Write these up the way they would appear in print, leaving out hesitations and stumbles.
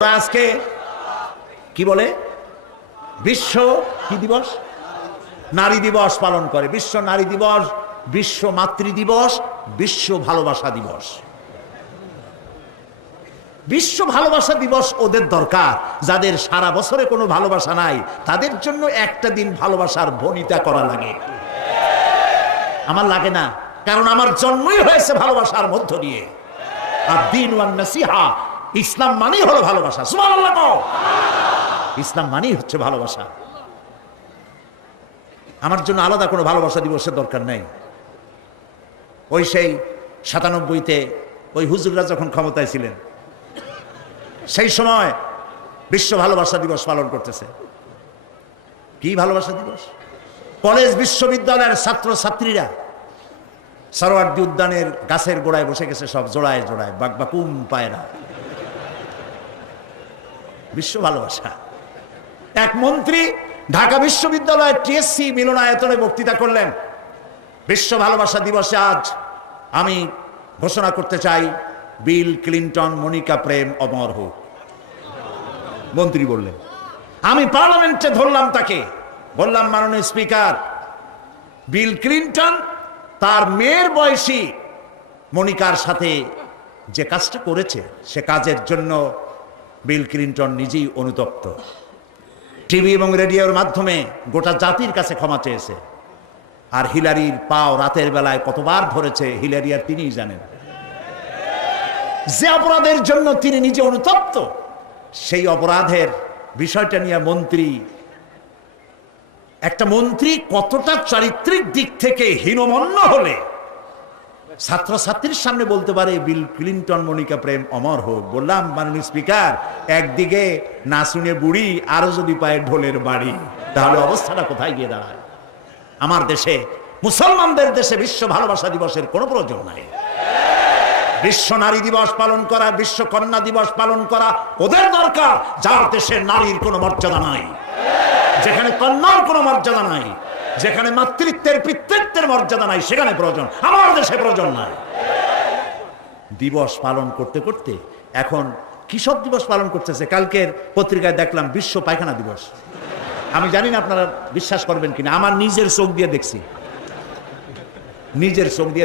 আজকে কি বলে বিশ্ব কি দিবস, নারী দিবস পালন করে। বিশ্ব নারী দিবস, বিশ্ব মাতৃ দিবস, বিশ্ব ভালোবাসা দিবস। বিশ্ব ভালোবাসা দিবস ওদের দরকার, যাদের সারা বছরে কোনো ভালোবাসা নাই, তাদের জন্য একটা দিন ভালোবাসার ভনিতা করা লাগে। আমার লাগে না, কারণ আমার জন্মই হয়েছে ভালোবাসার মধ্য দিয়ে। আর দ্বীন ওয়ান নাসিহা, ইসলাম মানেই হলো ভালোবাসা। সুবহানাল্লাহ কও। ইসলাম মানেই হচ্ছে ভালোবাসা। আমার জন্য আলাদা কোনো ভালোবাসা দিবসের দরকার নেই। ওই সেই ৯৭-তে ওই হুজুররা যখন ক্ষমতায় ছিলেন, সেই সময় বিশ্ব ভালোবাসা দিবস পালন করতেছে। কি ভালোবাসা দিবস? কলেজ বিশ্ববিদ্যালয়ের ছাত্র ছাত্রীরা সরোয়ার্দী উদ্যানের গাছের গোড়ায় বসে গেছে, সব জোড়ায় জোড়ায় বাকবাকুম পায়রা। বিশ্ব ভালোবাসা। এক মন্ত্রী ঢাকা বিশ্ববিদ্যালয়ের টিএসসি মিলনায়তনে বক্তৃতা করলেন, বিশ্ব ভালোবাসা দিবসে আজ আমি ঘোষণা করতে চাই, বিল ক্লিনটন মনিকা প্রেম অমর হোক। মন্ত্রী বললেন। আমি পার্লামেন্টে ধরলাম তাকে, বললাম, মাননীয় স্পিকার, বিল ক্লিনটন তার মেয়ের বয়সী মনিকার সাথে যে কাজটা করেছে, সে কাজের জন্য বিল ক্লিনটন নিজেই অনুতপ্ত। টিভি এবং রেডিওর মাধ্যমে গোটা জাতির কাছে ক্ষমা চেয়েছে। আর হিলারির পাও রাতের বেলায় কতবার ধরেছে, হিলারি আর তিনিই জানেন। যে অপরাধের জন্য তিনি নিজে অনুতপ্ত, সেই অপরাধের বিষয়টা নিয়ে একটা মন্ত্রী কতটা চারিত্রিক দিক থেকে হীনমন্য হলে ছাত্রছাত্রীর সামনে বলতে পারে, বিল ক্লিনটন মনিকা প্রেম অমর হোক। বললাম, মাননীয় স্পিকার, একদিকে না শুনে বুড়ি, আরো যদি পায় ঢোলের বাড়ি, তাহলে অবস্থাটা কোথায় গিয়ে দাঁড়ায়? আমার দেশে, মুসলমানদের দেশে বিশ্ব ভালোবাসা দিবসের কোনো প্রয়োজন নাই। বিশ্ব নারী দিবস পালন করা, বিশ্ব কন্যা দিবস পালন করা ওদের দরকার, যার দেশে নারীর কোনো মর্যাদা নাই, যেখানে কন্যার কোনো মর্যাদা নাই, যেখানে মাতৃত্বের পিতৃত্বের মর্যাদা নাই, সেখানে প্রয়োজন। আমার দেশে প্রয়োজন নাই। দিবস পালন করতে করতে এখন কিসব দিবস পালন করতেছে। কালকের পত্রিকায় দেখলাম বিশ্ব পায়খানা দিবস। আমি জানি না আপনারা বিশ্বাস করবেন কিনা, আমার নিজের চোখ দিয়ে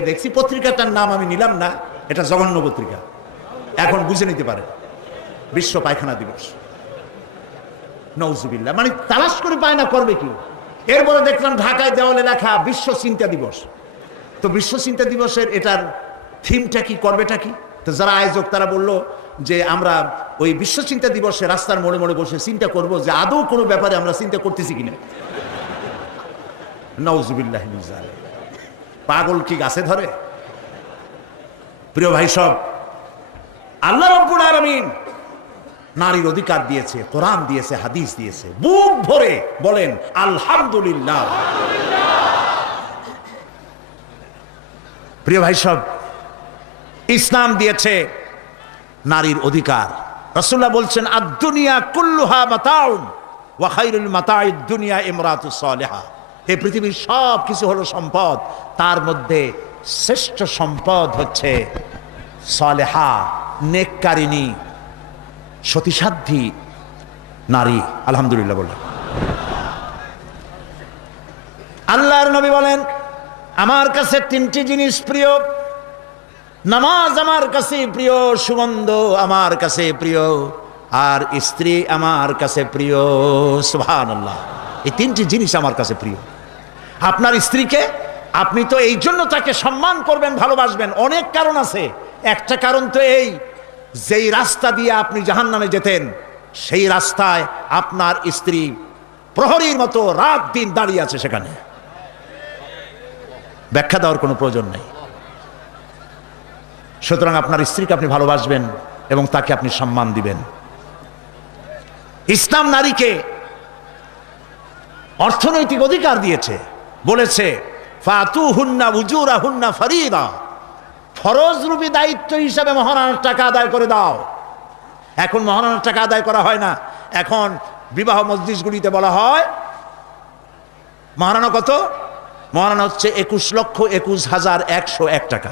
দেখছি। পত্রিকাটার নাম আমি নিলাম না, এটা জঘন্য পত্রিকা, এখন বুঝে নিতে পারে। বিশ্ব পায়খানা দিবস, নওজুবিল্লাহ। মানে তালাশ করে পায় না, করবে কি? এরপরে দেখলাম ঢাকায় দেওয়ালে লেখা বিশ্ব চিন্তা দিবস। তো বিশ্ব চিন্তা দিবসের এটার থিমটা কি, করবেটা কি? তো যারা আয়োজক তারা বলল যে আমরা ওই বিশ্ব চিন্তা দিবসে রাস্তার মোড়ে মোড়ে বসে চিন্তা করব যে আদৌ কোনো ব্যাপারে আমরা চিন্তা করতেছি কিনা। নওজুবিল্লাহ। পাগল কি গাছে ধরে? প্রিয় ভাই সব, আল্লাহ রাব্বুল আলামিন নারীর অধিকার দিয়েছে, কোরআন দিয়েছে, হাদিস দিয়েছে। বুক ভরে বলেন আলহামদুলিল্লাহ। প্রিয় ভাই সব, ইসলাম দিয়েছে নারীর অধিকার। রাসূলুল্লাহ বলছেন, আদ-দুনিয়া কুল্লুহা মাতাউন ওয়া খায়রুল মাতাইদ দুনিয়া ইমরাতুস সালিহা। এই পৃথিবীর সব কিছু হলো সম্পদ, তার মধ্যে শ্রেষ্ঠ সম্পদ হচ্ছে সালেহা, নেককারিনী, সতীসাধ্যী নারী। আলহামদুলিল্লাহ বললেন। আল্লাহর নবী বলেন, আমার কাছে তিনটি জিনিস প্রিয়, নামাজ আমার কাছে প্রিয়, সুগন্ধ আমার কাছে প্রিয়, আর স্ত্রী আমার কাছে প্রিয়। সুবহানাল্লাহ। এই তিনটি জিনিস আমার কাছে প্রিয়। আপনার স্ত্রীকে আপনি তো এই জন্য তাকে সম্মান করবেন, ভালোবাসবেন, অনেক কারণ আছে। একটা কারণ তো এই, যেই রাস্তা দিয়ে আপনি জাহান্নামে যেতেন, সেই রাস্তায় আপনার স্ত্রী প্রহরীর মতো রাত দিন দাঁড়িয়ে আছে, সেখানে ব্যাখ্যা দেওয়ার কোনো প্রয়োজন নেই। সুতরাং আপনার স্ত্রীকে আপনি ভালোবাসবেন এবং তাকে আপনি সম্মান দিবেন। ইসলাম নারীকে অর্থনৈতিক অধিকার দিয়েছে, বলেছে ফাতুহুন্না উজুরাহুন্না ফরিদা, ফরজরূপী দায়িত্ব হিসাবে মহারণার টাকা আদায় করে দাও। এখন মহারণার টাকা আদায় করা হয় না, এখন বিবাহ মজলিসগুলিতে বলা হয় মহারণা কত? মহারণা হচ্ছে 21,21,101 টাকা,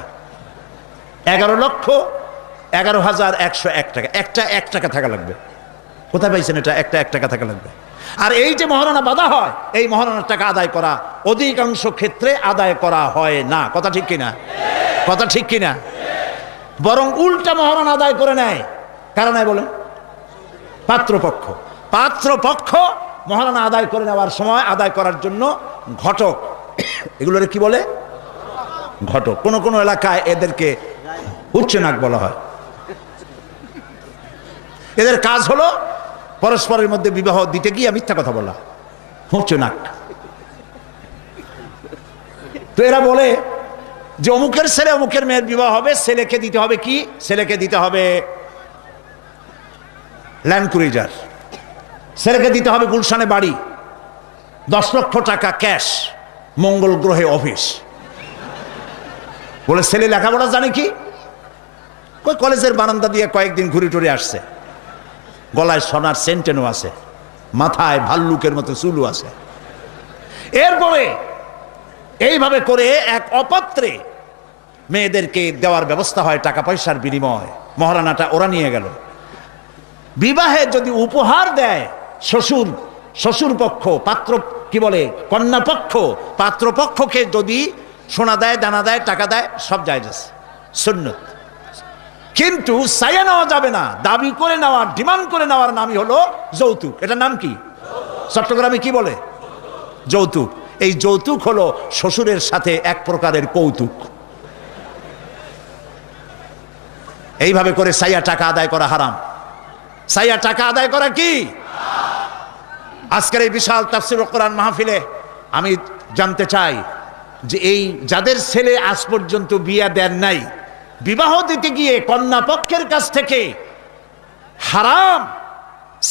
11,11,101 টাকা। একটা 1 টাকা থাকা লাগবে। কোথায় পাইছেন এটা? একটা 1 টাকা থাকা লাগবে। আর এই যে মহারণা বাঁধা হয়, এই মহারণার টাকা আদায় করা অধিকাংশ ক্ষেত্রে আদায় করা হয় না। কথা ঠিক কিনা? কথা ঠিক কিনা? বরং উল্টা মহারণা আদায় করে নেয়। কারা নেয় বলেন? পাত্রপক্ষ। পাত্রপক্ষ মহারণা আদায় করে নেওয়ার সময় আদায় করার জন্য ঘটক, এগুলোরে কি বলে? ঘটক। কোন কোন এলাকায় এদেরকে উচ্চনাক বলা হয়। এদের কাজ হলো পরস্পরের মধ্যে বিবাহ দিতে গিয়ে মিথ্যা কথা বলা, উচ্চনাক। তো এরা বলে যে অমুকের ছেলে অমুকের মেয়ের বিবাহ হবে, ছেলেকে দিতে হবে কি? ছেলেকে দিতে হবে ল্যান্ড ক্রুইজার, ছেলেকে দিতে হবে গুলশানে বাড়ি, 10 লক্ষ টাকা ক্যাশ, মঙ্গল গ্রহে অফিস। বলে ছেলে লেখাপড়া জানে কি? কলেজের বারান্দা দিয়ে কয়েকদিন ঘুরে টুরে আসছে, গলায় সোনার সেন্টেনও আছে, মাথায় ভাল্লুকের মতো চুলও আছে। এরপরে এইভাবে করে এক অপাত্রে মেয়েদেরকে দেওয়ার ব্যবস্থা হয় টাকা পয়সার বিনিময়। মহারানাটা ওরা নিয়ে গেল। বিবাহে যদি উপহার দেয় শ্বশুর, শ্বশুর পক্ষ, পাত্র কি বলে কন্যা পক্ষ, পাত্রপক্ষকে যদি সোনা দেয়, দানা দেয়, টাকা দেয়, সব জায়েজ আছে, সুন্নত। কিন্তু চাইয়া নেওয়া যাবে না। দাবি করে নেওয়া, ডিমান্ড করে নেওয়ার নামই হলো যৌতুক। এটার নাম কি? চট্টগ্রামে কি বলে? যৌতুক। এই যৌতুক হলো শ্বশুরের সাথে এক প্রকারের কৌতুক। এইভাবে করে চাইয়া টাকা আদায় করা হারাম। চাইয়া টাকা আদায় করা কি? আজকের এই বিশাল তাফসীরুল কোরআন মাহফিলে আমি জানতে চাই যে এই যাদের ছেলে আজ পর্যন্ত বিয়ে দেন নাই, বিবাহ দিতে গিয়ে কন্যা পক্ষের কাছ থেকে হারাম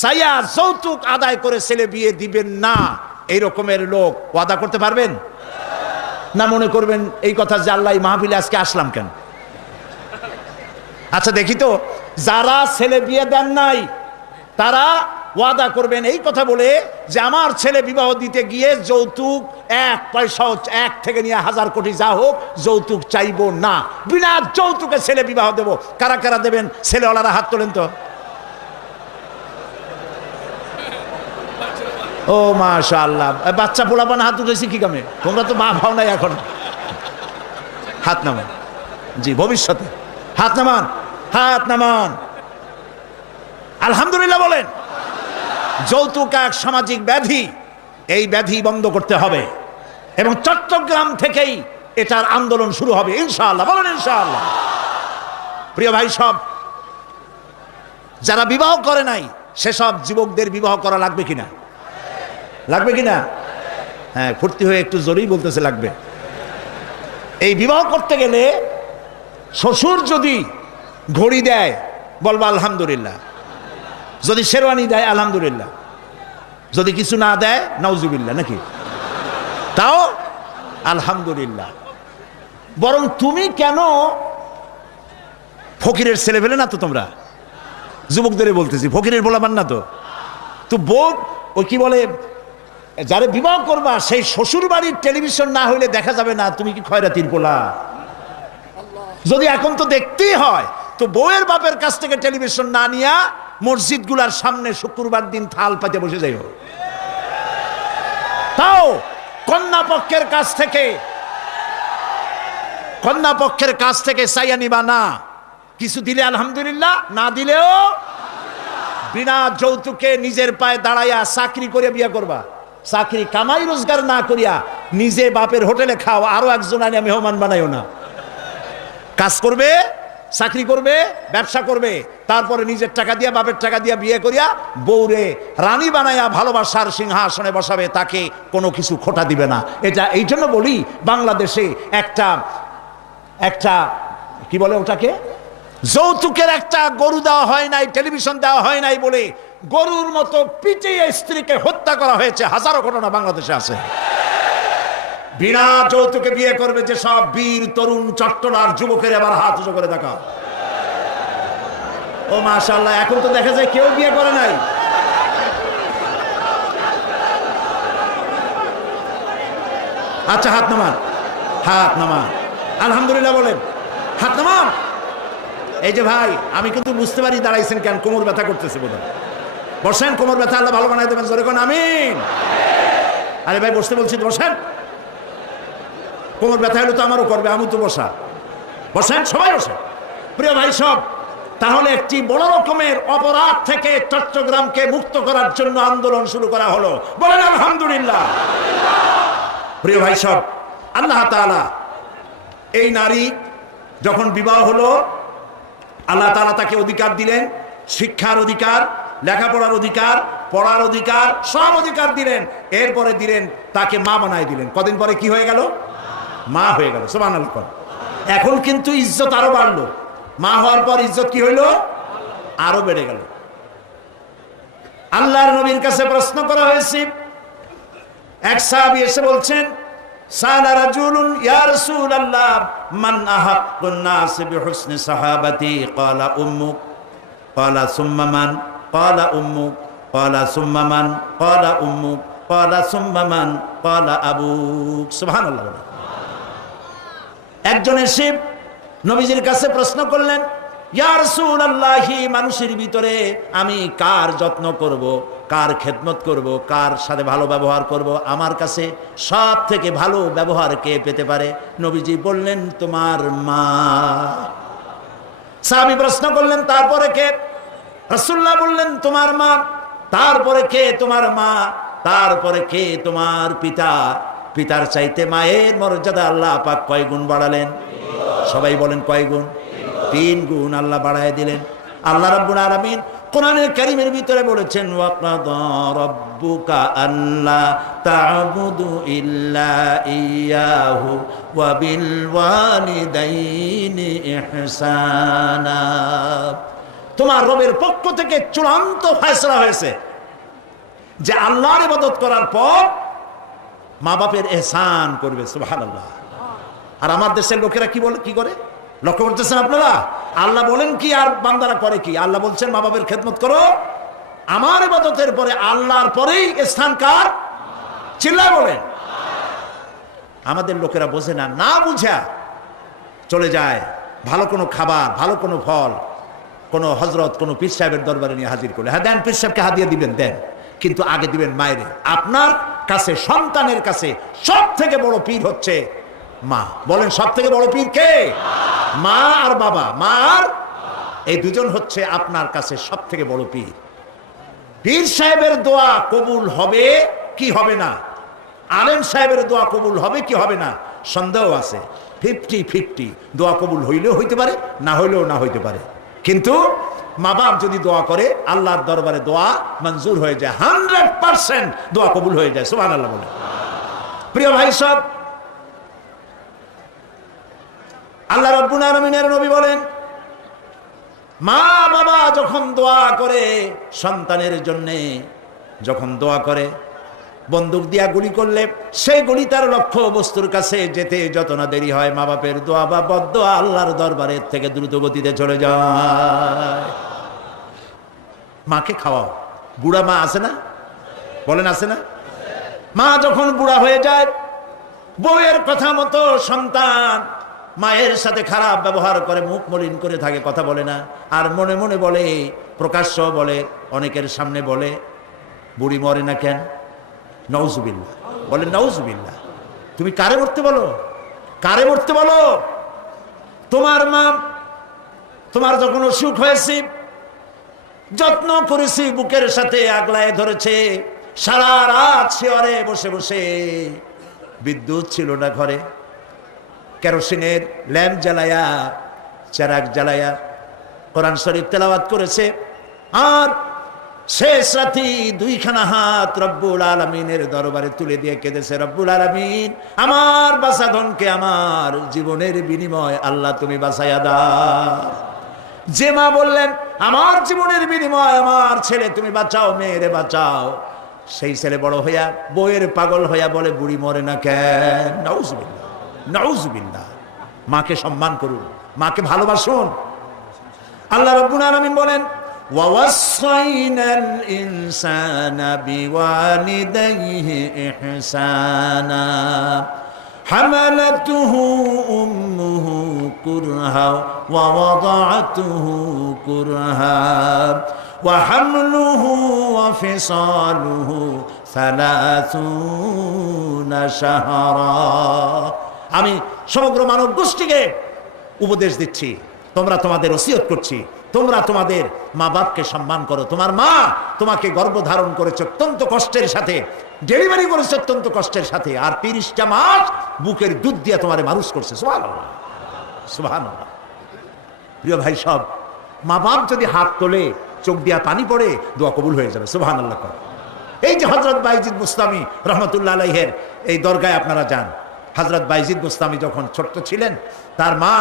চাইয়া যৌতুক আদায় করে ছেলে বিয়ে দিবেন না, এই রকমের লোক ওয়াদা করতে পারবেন না? মনে করবেন এই কথা যে আল্লাহ মাহফিলে আজকে আসলাম কেন? আচ্ছা দেখি তো, যারা ছেলে বিয়ে দেন নাই তারা ওয়াদা করবেন এই কথা বলে যে আমার ছেলে বিবাহ দিতে গিয়ে যৌতুক 1 পয়সা, 1 থেকে নিয়ে 1000 কোটি যা হোক, যৌতুক চাইবো না, বিনা যৌতুকে ছেলে বিবাহ দেব। কারা কারা দেবেন? ছেলেওয়ালারা হাত তোলেন তো। ও মাশাআল্লাহ, বাচ্চা পোলাপান হাত উঠেছি কি কামে? তোমরা তো মা ভাও নাই এখন। হাত নামান। জি, ভবিষ্যতে হাত নামান, হাত নামান। আলহামদুলিল্লাহ বলেন। যৌতুক এক সামাজিক ব্যাধি, এই ব্যাধি বন্ধ করতে হবে এবং চট্টগ্রাম থেকেই এটার আন্দোলন শুরু হবে ইনশাআল্লাহ। বলেন ইনশাআল্লাহ। প্রিয় ভাই, সব যারা বিবাহ করে নাই সেসব যুবকদের বিবাহ করা লাগবে কিনা? লাগবে কিনা? হ্যাঁ, ফুর্তি হয়ে একটু জোরেই বলতেছে লাগবে। এই বিবাহ করতে গেলে শ্বশুর যদি ঘড়ি দেয় বলবা আলহামদুলিল্লাহ, যদি শেরওয়ানি দেয় আলহামদুলিল্লাহ, যদি কিছু না দেয় নাউজুবিল্লাহ, নাকি? তাও আলহামদুলিল্লাহ। বরং তুমি কেন ফকিরের ছেলে ফেলে না তো? তোমরা যুবকদের বলতেছি, ফকিরের বলাবার না তো। তো বউ ওই কি বলে, যারে বিবাহ করবা সেই শ্বশুর বাড়ির টেলিভিশন না হইলে দেখা যাবে না তুমি কি খয়রাতির পোলা। যদি এখন তো দেখতেই হয়, তো বউয়ের বাপের কাছ থেকে টেলিভিশন না নিয়া মসজিদ গুলার সামনে শুক্রবার দিন থাল পাতে বসে যাই। তাও কন্যা পক্ষের কাছ থেকে চাইয়া নিবা না। কিছু দিলে আলহামদুলিল্লাহ, না দিলেও বিনা যৌতুকে নিজের পায়ে দাঁড়াইয়া চাকরি করে বিয়ে করবা। চাকরি কামাই রোজগার না করিয়া নিজে বাপের হোটেলে খাও, আরো একজন আনি মেহমান বানাইও না। কাজ করবে, চাকরি করবে, ব্যবসা করবে, তারপরে নিজের টাকা দিয়া, বাপের টাকা দিয়া বিয়ে করিয়া বউরে রানী বানাইয়া ভালোবাসার সিংহাসনে বসাবে, তাকে কোনো কিছু খোটা দিবে না। এটা এই জন্য বলি, বাংলাদেশে একটা কি বলে ওটাকে, যৌতুকের একটা গরু দেওয়া হয় নাই, টেলিভিশন দেওয়া হয় নাই বলে গরুর মতো পিটিয়ে স্ত্রীকে হত্যা করা হয়েছে। হাজারো ঘটনা বাংলাদেশে আছে। বিনা যৌতুকে বিয়ে করবে যে সব বীর তরুণ চট্টলার যুবকের এবার হাত উঁচু করে দেখা। ও মাশাআল্লাহ, এখন তো দেখা যায় কেউ বিয়ে করে নাই। আচ্ছা, হাত নামান, হাত নামান। আলহামদুলিল্লাহ বলেন, হাত নামান। এই যে ভাই, আমি কিন্তু বুঝতে পারি দাঁড়াইছেন কেন, কোমর ব্যথা করতেছে বোধহয়। বসেন, কোমর ব্যথা আল্লাহ ভালো বানাই দেবেন, জোরে কোন আমিন। আরে ভাই বসতে বলছি তো বসেন, কোমর ব্যথা হলে তো আমারও করবে, আমি তো বসা। বসেন, সবাই বসেন। প্রিয় ভাই সব, তাহলে একটি বড় রকমের অপরাধ থেকে চট্টগ্রামকে মুক্ত করার জন্য আন্দোলন শুরু করা হলো, বলেন আলহামদুলিল্লাহ। প্রিয় ভাই সব, আল্লাহ তাআলা এই নারী যখন বিবাহ হলো, আল্লাহ তাআলা তাকে অধিকার দিলেন, শিক্ষার অধিকার, লেখাপড়ার অধিকার, পড়ার অধিকার, সব অধিকার দিলেন। এরপরে দিলেন তাকে মা বানায় দিলেন। কদিন পরে কি হয়ে গেল? মা হয়ে গেল। সুবহানাল্লাহ। এখন কিন্তু ইজ্জত আরো বাড়লো, মা হওয়ার পর ইজ্জত কি হইল? আরো বেড়ে গেল। আল্লাহর নবীর কাছে প্রশ্ন করা হয়েছে, এক সাহাবী এসে বলছেন, সালা রাজুলুন ইয়া রাসূলুল্লাহ মান আহাক্কুন নাস বিহুসনি সাহাবাতি ক্বালা উম্মুক ক্বালা সুম্মা মান ক্বালা উম্মুক ক্বালা সুম্মা মান ক্বালা উম্মুক ক্বালা সুম্মা মান ক্বালা আবুক। সুবহানাল্লাহ। একজন এসে নবীজির কাছে প্রশ্ন করলেন, ইয়া রাসূলুল্লাহ, মানুষের ভিতরে আমি কার যত্ন করব, কার খেদমত করব, কার সাথে ভালো ব্যবহার করব, আমার কাছে সব থেকে ভালো ব্যবহার কে পেতে পারে? নবীজি বললেন, তোমার মা। সাহাবী প্রশ্ন করলেন, তারপরে কে? রাসূলুল্লাহ বললেন, তোমার মা। তারপরে কে? তোমার মা। তারপরে কে? তোমার পিতা। পিতার চাইতে মায়ের মর্যাদা আল্লাহ পাক কয় গুণ বাড়ালেন? সবাই বলেন কয় গুণ? 3 গুণ আল্লাহ বাড়ায় দিলেন। আল্লাহ রাব্বুল আলামিন কোরআনের কারীমের ভিতরে বলেছেন, ওয়াকাদা রাব্বুকা আল্লা তা'বুদু ইল্লা ইয়াহু ওয়া বিল ওয়ালিদাইনি ইহসানা। তোমার রবের পক্ষ থেকে চূড়ান্ত ফয়সালা হয়েছে যে আল্লাহর ইবাদত করার পর মা বাপের ইহসান করবে। সুবহানাল্লাহ। আর আমার দেশের লোকেরা কি বলে, কি করে লক্ষ্য করতেছেন আপনারা? আল্লাহ বলেন কি আর বান্দারা করে কি? আল্লাহ বলছেন মা বাপের খেদমত করো, আমার ইবাদতের পরে আল্লাহর পরেই স্থান কার? চিল্লায় বলেন। আমাদের লোকেরা বোঝে না, না বুঝা চলে যায় ভালো কোনো খাবার, ভালো কোনো ফল কোনো হযরত, কোনো পীর সাহেবের দরবারে নিয়ে হাজির করলে, হ্যাঁ দেন, পীর সাহেবকে হাদিয়া দিবেন, দেন, কিন্তু আগে দিবেন মায়েরে। আপনার কাছে, সন্তানের কাছে সব থেকে বড় পীর হচ্ছে মা। বলেন সব থেকে বড় পীর কে? মা আর বাবা। মা আর এই দুজন হচ্ছে আপনার কাছে সব থেকে বড় পীর। পীর সাহেবের দোয়া কবুল হবে কি হবে না, আলেম সাহেবের দোয়া কবুল হবে কি হবে না, সন্দেহ আছে। 50-50, দোয়া কবুল হইলেও হইতে পারে, না হইলেও না হইতে পারে। কিন্তু মা বাপ যদি দোয়া করে, আল্লাহর দরবারে দোয়া মঞ্জুর হয়ে যায়, 100% দোয়া কবুল হয়ে যায়। সুবহানাল্লাহ বলে। প্রিয় ভাই সব, আল্লাহ রাব্বুল আলামিনের নবী বলেন, মা বাবা যখন দোয়া করে সন্তানের জন্য, যখন দোয়া করে, বন্দুক দিয়া গুলি করলে সেই গুলি তার লক্ষ্য বস্তুর কাছে যেতে যত না দেরি হয়, মা বাপের দোয়া বা বদদোয়া আল্লাহর দরবারের থেকে দ্রুত গতিতে চলে যায়। মাকে খাওয়াও। বুড়া মা আছে না? বলেন আছে না? মা যখন বুড়া হয়ে যায়, বউয়ের কথা মতো সন্তান মায়ের সাথে খারাপ ব্যবহার করে, মুখ মলিন করে থাকে, কথা বলে না, আর মনে মনে বলে, প্রকাশ্য বলে, অনেকের সামনে বলে, বুড়ি মরে না কেন? নাউজুবিল্লাহ। বলে নাউজুবিল্লাহ। তুমি কারে মরতে বলো? কারে মরতে বলো? তোমার মা, তোমার যখন অসুখ হয়েছে, যত্ন করেছি, বুকের সাথে আগলায় ধরেছে, সারা রাত শিয়রে বসে বসে, বিদ্যুৎ ছিল না ঘরে, কেরোসিনের ল্যাম্প জ্বালায়া, চেরাগ জ্বালায়া কোরআন শরীফ তেলাওয়াত করেছে। আর শেষ রাতি 2খানা হাত রব্বুল আলামিনের দরবারে তুলে দিয়ে কেঁদেছে, রব্বুল আলামিন, আমার বাঁচাধনকে আমার জীবনের বিনিময় আল্লাহ তুমি বাঁচাইয়া দাও। যে মা বললেন, আমার জীবনের বিনিময় আমার ছেলে তুমি বাঁচাও, মেয়েরে বাঁচাও, সেই ছেলে বড় হইয়া বইয়ের পাগল হইয়া বলে, বুড়ি মরে না কেন? নাউজুবিল্লাহ, নাউজুবিল্লাহ। মাকে সম্মান করুন, মাকে ভালোবাসুন। আল্লাহ রাব্বুল আলামিন বলেন, ওয়াওয়াসাইনাল ইনসানা বিওয়ালিদাইহি ইহসানা হামালাতুহু উম্মুহু কুরহা ওয়া ওয়াদাআতুহু কুরহা ওয়া হামলুহু ওয়া ফিসালুহু 30 শাহরা। আমি সমগ্র মানব গোষ্ঠীকে উপদেশ দিচ্ছি, তোমরা তোমাদের ওসিয়ত করছি, তোমরা তোমাদের মা বাপকে সম্মান করো। তোমার মা তোমাকে গর্ভধারণ করেছে অত্যন্ত কষ্টের সাথে, ডেলিভারি করেছে অত্যন্ত কষ্টের সাথে, আর 30টা মাস বুকের দুধ দিয়ে তোমারে মানুষ করছে। সুবহানাল্লাহ, সুবহানাল্লাহ। প্রিয় ভাই সব, মা বাপ যদি হাত তোলে, চোখ দিয়া পানি পড়ে, দোয়া কবুল হয়ে যাবে। সুবহানাল্লাহ। এই যে হযরত বাইজিদ বুস্তামি রহমতুল্লাহ আলাইহির এই দরগায় আপনারা যান। হযরত বাইজিদ বুস্তামি যখন ছোট্ট ছিলেন, তার মা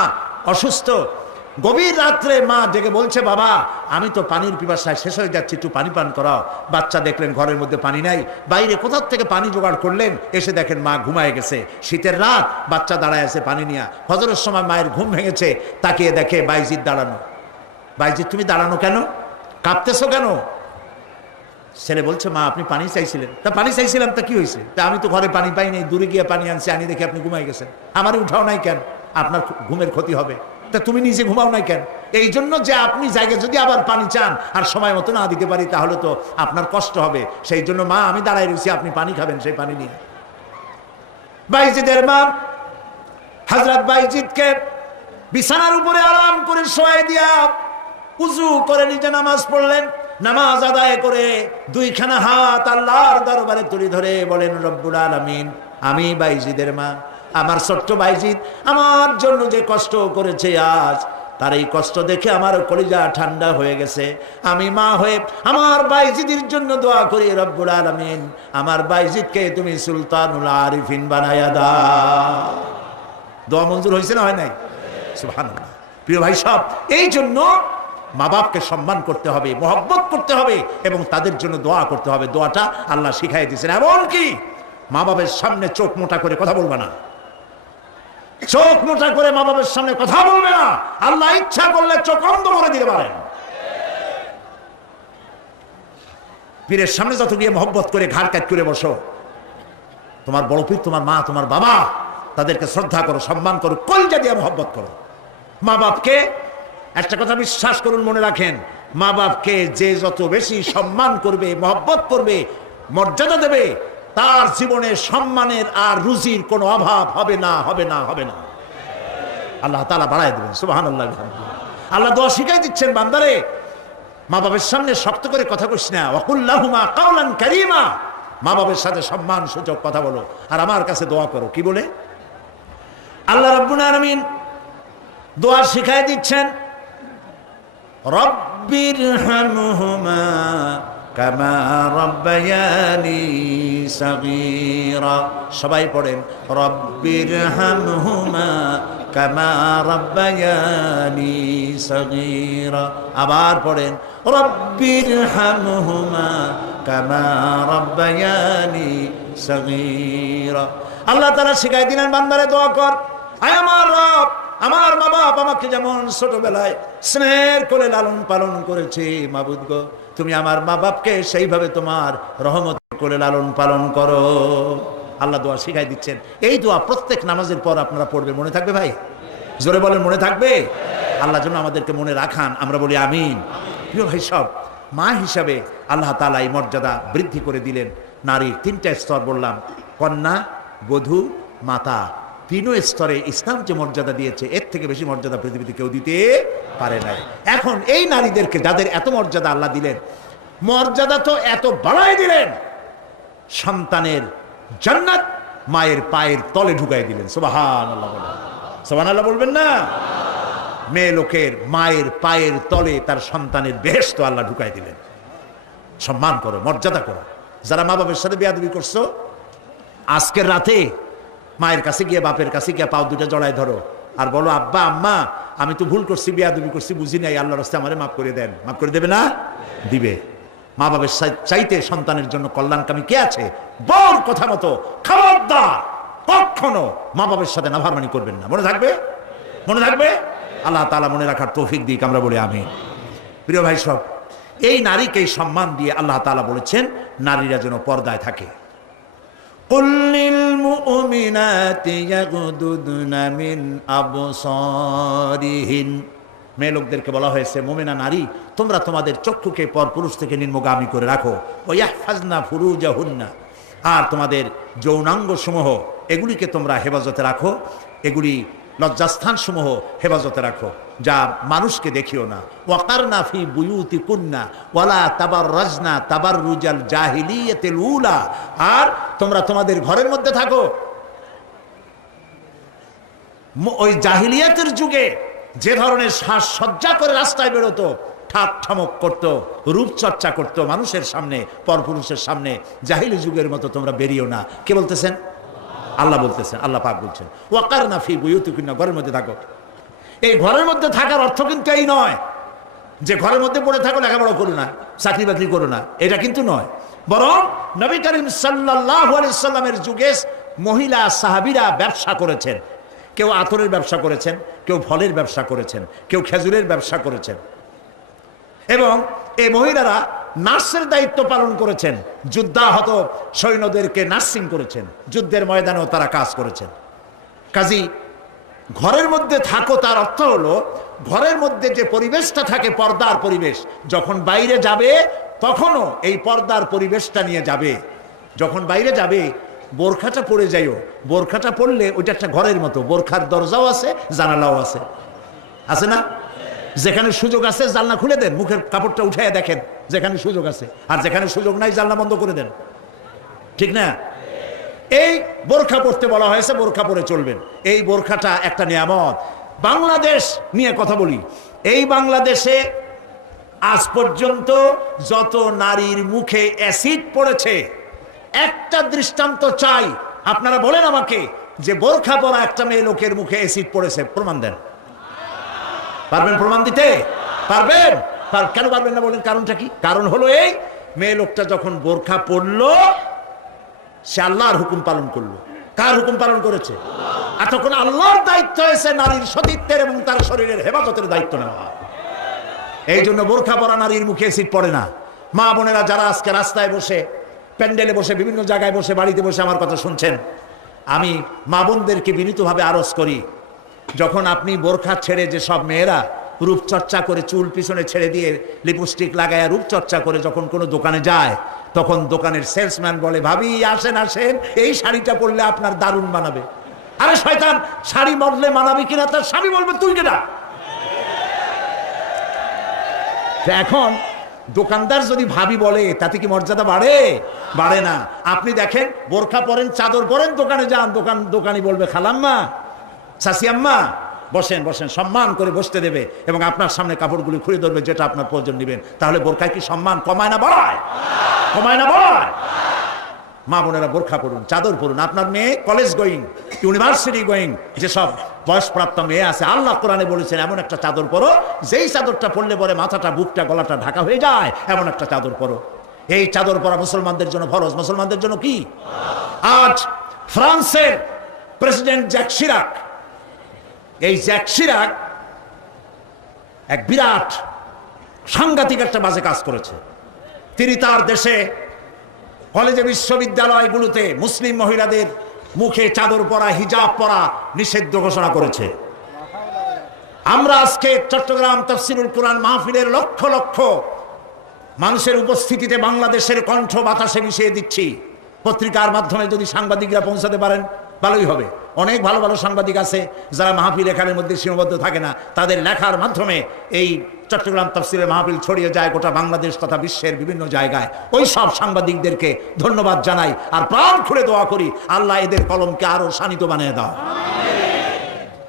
অসুস্থ, গভীর রাত্রে মা জেগে বলছে, বাবা আমি তো পানির পিপাসায় শেষ হয়ে যাচ্ছি, একটু পানি পান করাও। বাচ্চা দেখলেন ঘরের মধ্যে পানি নাই, বাইরে কোথার থেকে পানি জোগাড় করলেন, এসে দেখেন মা ঘুমায় গেছে। শীতের রাত, বাচ্চা দাঁড়ায় আছে পানি নিয়ে। ফজরের সময় মায়ের ঘুম ভেঙেছে, তাকিয়ে দেখে বাইজিদ দাঁড়ানো। বাইজিদ তুমি দাঁড়ানো কেন, কাঁপতেছো কেন? ছেলে বলছে, মা আপনি পানি চাইছিলেন। তা পানি চাইছিলাম, তা কি হয়েছে? তা আমি তো ঘরে পানি পাই নাই, দূরে গিয়ে পানি আনছি, আনি দেখে আপনি ঘুমাই গেছেন, আমার উঠাও নাই কেন? আপনার ঘুমের ক্ষতি হবে। তা তুমি নিজে ঘুমাও নাই কেন? এই জন্য যে আপনি জায়গায় যদি আবার পানি চান আর সময় মতো না দিতে পারি, তাহলে তো আপনার কষ্ট হবে। সেই জন্য মা আমি দাঁড়াই রয়েছি, আপনি পানি খাবেন, সেই পানি নিয়ে। বাইজিদের মা হযরত বাইজিদকে বিছানার উপরে আরাম করে শোয়াই দিয়া উযু করে নিজে নামাজ পড়লেন। নামাজ আদায় করে দুইখানা হাত আল্লাহর দরবারে তুলে ধরে বলেন, রব্বুল আলামিন, আমি বাইজিদের মা, আমার ছোট্ট বাইজিদ আমার জন্য যে কষ্ট করেছে আজ, তার এই কষ্ট দেখে আমার কলিজা ঠান্ডা হয়ে গেছে। আমি মা হয়ে আমার বাইজিদের জন্য দোয়া করি, রব্বুল আলামিন আমার বাইজিদকে তুমি সুলতানুল আরিফিন বানায়া দাও। দোয়া মঞ্জুর হয়েছে না হয় নাই? সুবহানাল্লাহ। প্রিয় ভাই সব, এই জন্য মা বাপকে সম্মান করতে হবে, মহব্বত করতে হবে এবং তাদের জন্য দোয়া করতে হবে। দোয়াটা আল্লাহ শিখাই দিয়েছেন। এমনকি মা বাবের সামনে চোখ মোটা করে কথা বলবে না, চোখ মোটা করে মা বাবের সামনে কথা বলবে না। আল্লাহ ইচ্ছা করলে চোখ অন্ধ করে দিতে পারেন। পীরের সামনে যত গিয়ে মহব্বত করে ঘাড় কাট করে বসো, তোমার বড় পীর, তোমার মা, তোমার বাবা, তাদেরকে শ্রদ্ধা করো, সম্মান করো, কলজা দিয়ে মহব্বত করো। মা বাপকে একটা কথা বিশ্বাস করুন, মনে রাখেন, মা বাপকে যে যত বেশি সম্মান করবে, মহব্বত করবে, মর্যাদা দেবে, তার জীবনে সম্মানের আর রুজির কোনো অভাব হবে না, হবে না, হবে না। আল্লাহ তাআলা বাড়ায় দেবেন। সুবহানাল্লাহ। আল্লাহ দোয়া শিখাই দিচ্ছেন, বান্দারে মা বাবার সামনে শক্ত করে কথা কইস না, ওয়াকুল লাহুমা কাওলান কারীমা, মা বাবার সাথে সম্মান সূচক কথা বলো আর আমার কাছে দোয়া করো। কি বলে? আল্লাহ রাব্বুল আলামিন দোয়া শিখাই দিচ্ছেন, রব্বিরহামহুমা কামা রাব্বায়ানি সাগীরা। সবাই পড়েন, রব্বিরহামহুমা কামা রাব্বায়ানি সাগীরা। আবার পড়েন, রব্বিরহামহুমা কামা রাব্বায়ানি সাগীরা। আল্লাহ তাআলা শিখাই দিলেন, বান্দারে দোয়া কর, আয় আমার রব, আমার মা বাপ আমাকে যেমন ছোটবেলায় স্নেহের করে লালন পালন করেছে, মাবুদ গো তুমি আমার মা বাপকে সেইভাবে তোমার রহমত করে লালন পালন করো। আল্লাহ দোয়া শিখাই দিচ্ছেন। এই দোয়া প্রত্যেক নামাজের পর আপনারা পড়বে। মনে থাকবে ভাই? জোরে বলেন, মনে থাকবে? আল্লাহ যেন আমাদেরকে মনে রাখান, আমরা বলি আমিন। প্রিয় ভাই সব, মা হিসাবে আল্লাহ তাআলা এই মর্যাদা বৃদ্ধি করে দিলেন। নারীর 3টা স্তর বললাম, কন্যা, বধূ, মাতা। 3 স্তরে ইসলাম যে মর্যাদা দিয়েছে, এর থেকে বেশি মর্যাদা পৃথিবীতে কেউ দিতে পারে না। এখন এই নারীদেরকে যাদের এত মর্যাদা আল্লাহ দিলেন, মর্যাদা তো এত বাড়াই দিলেন, সন্তানের জান্নাত মায়ের পায়ের তলে ঢুকাই দিলেন। সুবহানাল্লাহ বলেন, সুবহানাল্লাহ বলবেন না? মেয়ে লোকের মায়ের পায়ের তলে তার সন্তানের বেহেশত আল্লাহ ঢুকাই দিলেন। সম্মান করো, মর্যাদা করো। যারা মা বাবার সাথে বেয়াদবি করছো, আজকের রাতে মায়ের কাছে গিয়ে, বাপের কাছে গিয়ে পাও দুটো জড়ায় ধরো আর বলো, আব্বা আম্মা আমি তো ভুল করছি, বেয়াদবি করছি, বুঝি নাই, আল্লাহর রাস্তায় আমারে মাফ করে দেন। মাফ করে দেবে না? দিবে। মা বাবার চাইতে সন্তানের জন্য কল্যাণকামী কে আছে? বল কথা মতো খবরদার কখনো মা বাবার সাথে নাফরমানি করবেন না। মনে থাকবে? মনে থাকবে? আল্লাহ তাআলা মনে রাখার তৌফিক দিক, আমরা বলি আমিন। প্রিয় ভাই সব, এই নারীকে সম্মান দিয়ে আল্লাহ তাআলা বলেছেন নারীরা যেন পর্দায় থাকে। قل للمؤمنات يغضضن من أبصارهن, মেয়ে লোকদেরকে বলা হয়েছে, মোমেনা নারী তোমরা তোমাদের চক্ষুকে পরপুরুষ থেকে নিম্নগামী করে রাখো, ও ইয়াহফাজনা ফুরুজাহুন্না, আর তোমাদের যৌনাঙ্গ সমূহ এগুলিকে তোমরা হেফাজতে রাখো, এগুলি লজ্জাস্থান সমূহ হেফাজতে রাখো, যা মানুষকে দেখিও না। ওয়াকারনা ফি বুয়ুতিকুন্না ওয়ালা তাবাররাজনা তাবাররুজাল জাহিলিয়াতিল উলা, আর তোমরা তোমাদের ঘরের মধ্যে থাকো ওই জাহিলিয়াতের যুগে যে ধরনের সাজসজ্জা করে রাস্তায় বেরোতো, ঠাক ঠামক করতো, রূপচর্চা করতো মানুষের সামনে, পরপুরুষের সামনে, জাহিলি যুগের মতো তোমরা বেরিয়েও না। কে বলতেছেন? আল্লাহ বলতেছেন, আল্লাহ পাক বলছেন ওয়াকারনা ফি বুয়ুতিকুন্না, ঘরের মধ্যে থাকো। এই ঘরের মধ্যে থাকার অর্থ কিন্তু এই নয় যে ঘরের মধ্যে পড়ে থাকো, লেখাপড়া করো না, চাকরি বাকরি করো না, এটা কিন্তু নয়। বরং নবী করিম সাল্লাল্লাহু আলাইহি সাল্লামের যুগে মহিলা সাহাবীরা ব্যবসা করেছেন। কেউ আতরের ব্যবসা করেছেন, কেউ ফলের ব্যবসা করেছেন, কেউ খেজুরের ব্যবসা করেছেন, এবং এই মহিলারা নার্সের দায়িত্ব পালন করেছেন। যুদ্ধাহত সৈন্যদেরকে নার্সিং করেছেন, যুদ্ধের ময়দানেও তারা কাজ করেছেন। কাজী ঘরের মধ্যে থাকো তার অর্থ হলো ঘরের মধ্যে যে পরিবেশটা থাকে পর্দার পরিবেশ, যখন বাইরে যাবে তখনও এই পর্দার পরিবেশটা নিয়ে যাবে। যখন বাইরে যাবে বোরখাটা পরে যাইও, বোরখাটা পরলে ওইটা একটা ঘরের মতো, বোরখার দরজাও আছে, জানালাও আছে, আছে না? যেখানে সুযোগ আছে জানলা খুলে দেন, মুখের কাপড়টা উঠাইয়া দেখেন যেখানে সুযোগ আছে, আর যেখানে সুযোগ নাই জানলা বন্ধ করে দেন, ঠিক না? এই বোরখা পরতে বলা হয়েছে, বোরখা পরে চলবেন। এই বোরখাটা একটা নিয়ামত। বাংলাদেশ নিয়ে কথা বলি, এই বাংলাদেশে আজ পর্যন্ত যত নারীর মুখে অ্যাসিড পড়েছে, একটা দৃষ্টান্ত চাই। আপনারা বলেন আমাকে যে বোরখা পরা একটা মেয়ে লোকের মুখে অ্যাসিড পড়েছে, প্রমাণ দেন। পারবেন প্রমাণ দিতে? পারবেন? কেন পারবেন না বলেন? কারণটা কি? কারণ হলো এই, মেয়ে লোকটা যখন বোরখা পরলো সে আল্লাহর হুকুম পালন করলো। কার হুকুম পালন করেছে? আর তখন আল্লাহর দায়িত্ব হয়েছে নারীর সতীত্বের এবং তার শরীরের হেফাজতের দায়িত্ব নেওয়া। এই জন্য বোরখা পরা নারীর মুখে অ্যাসিড পড়ে না। মা বোনেরা যারা আজকে রাস্তায় বসে, প্যান্ডেলে বসে, বিভিন্ন জায়গায় বসে, বাড়িতে বসে আমার কথা শুনছেন, আমি মা বোনদেরকে বিনীতভাবে আরজ করি, যখন আপনি বোরখা ছেড়ে, যে সব মেয়েরা রূপচর্চা করে চুল পিছনে ছেড়ে দিয়ে লিপস্টিক লাগায় রূপচর্চা করে যখন কোনো দোকানে যায়, তখন দোকানের সেলসম্যান বলে, ভাবি আসেন আসেন, এই শাড়িটা পরলে আপনার দারুণ মানাবে। আরে শয়তান, শাড়ি বদলে মানাবি কিনা তার স্বামী বলবে তুই কেনা। এখন দোকানদার যদি ভাবি বলে তাতে কি মর্যাদা বাড়ে? বাড়ে না। আপনি দেখেন বোরখা পরেন, চাদর পরেন, দোকানে যান, দোকানি বলবে খালাম্মা, চাচি আম্মা, বসেন বসেন, সম্মান করে বসতে দেবে এবং আপনার সামনে কাপড়গুলি খুলে ধরবে যেটা আপনার প্রয়োজন নেবেন। তাহলে বোরখায় কি সম্মান কমায় না বাড়ায়? কমায় না বাড়ায়? মা বোনেরা বোরখা পড়ুন, চাদর পড়ুন। আপনার মেয়ে কলেজ গোয়িং, ইউনিভার্সিটি গোয়িং, যেসব বয়সপ্রাপ্ত মেয়ে আছে, আল্লাহ কোরআনে বলেছেন এমন একটা চাদর পরো যেই চাদরটা পরলে পরে মাথাটা, বুকটা, গলাটা ঢাকা হয়ে যায়, এমন একটা চাদর পরো। এই চাদর পরা মুসলমানদের জন্য ফরজ। মুসলমানদের জন্য কি? আজ ফ্রান্সের প্রেসিডেন্ট জ্যাক শিরাক, এই জ্যাক শিরাক এক বিরাট সাংঘাতিক একটা বাজে কাজ করেছে। তিনি তার দেশে কলেজে, বিশ্ববিদ্যালয়গুলোতে মুসলিম মহিলাদের মুখে চাদর পরা, হিজাব পরা নিষিদ্ধ ঘোষণা করেছে। আমরা আজকে চট্টগ্রাম তাফসীরুল কুরআন মাহফিলের লক্ষ লক্ষ মানুষের উপস্থিতিতে বাংলাদেশের কণ্ঠ বাতাসে মিশিয়ে দিচ্ছি। পত্রিকার মাধ্যমে যদি সাংবাদিকরা পৌঁছাতে পারেন ভালোই হবে। অনেক ভালো ভালো সাংবাদিক আছে যারা মাহফিল এখানের মধ্যে সীমাবদ্ধ থাকে না, তাদের লেখার মাধ্যমে এই চট্টগ্রাম তাফসীরের মাহফিল ছড়িয়ে যায় গোটা বাংলাদেশ তথা বিশ্বের বিভিন্ন জায়গায়। ওই সব সাংবাদিকদেরকে ধন্যবাদ জানাই আর প্রাণ খুলে দোয়া করি, আল্লাহ এদের কলমকে আরো শানিত বানিয়ে দাও।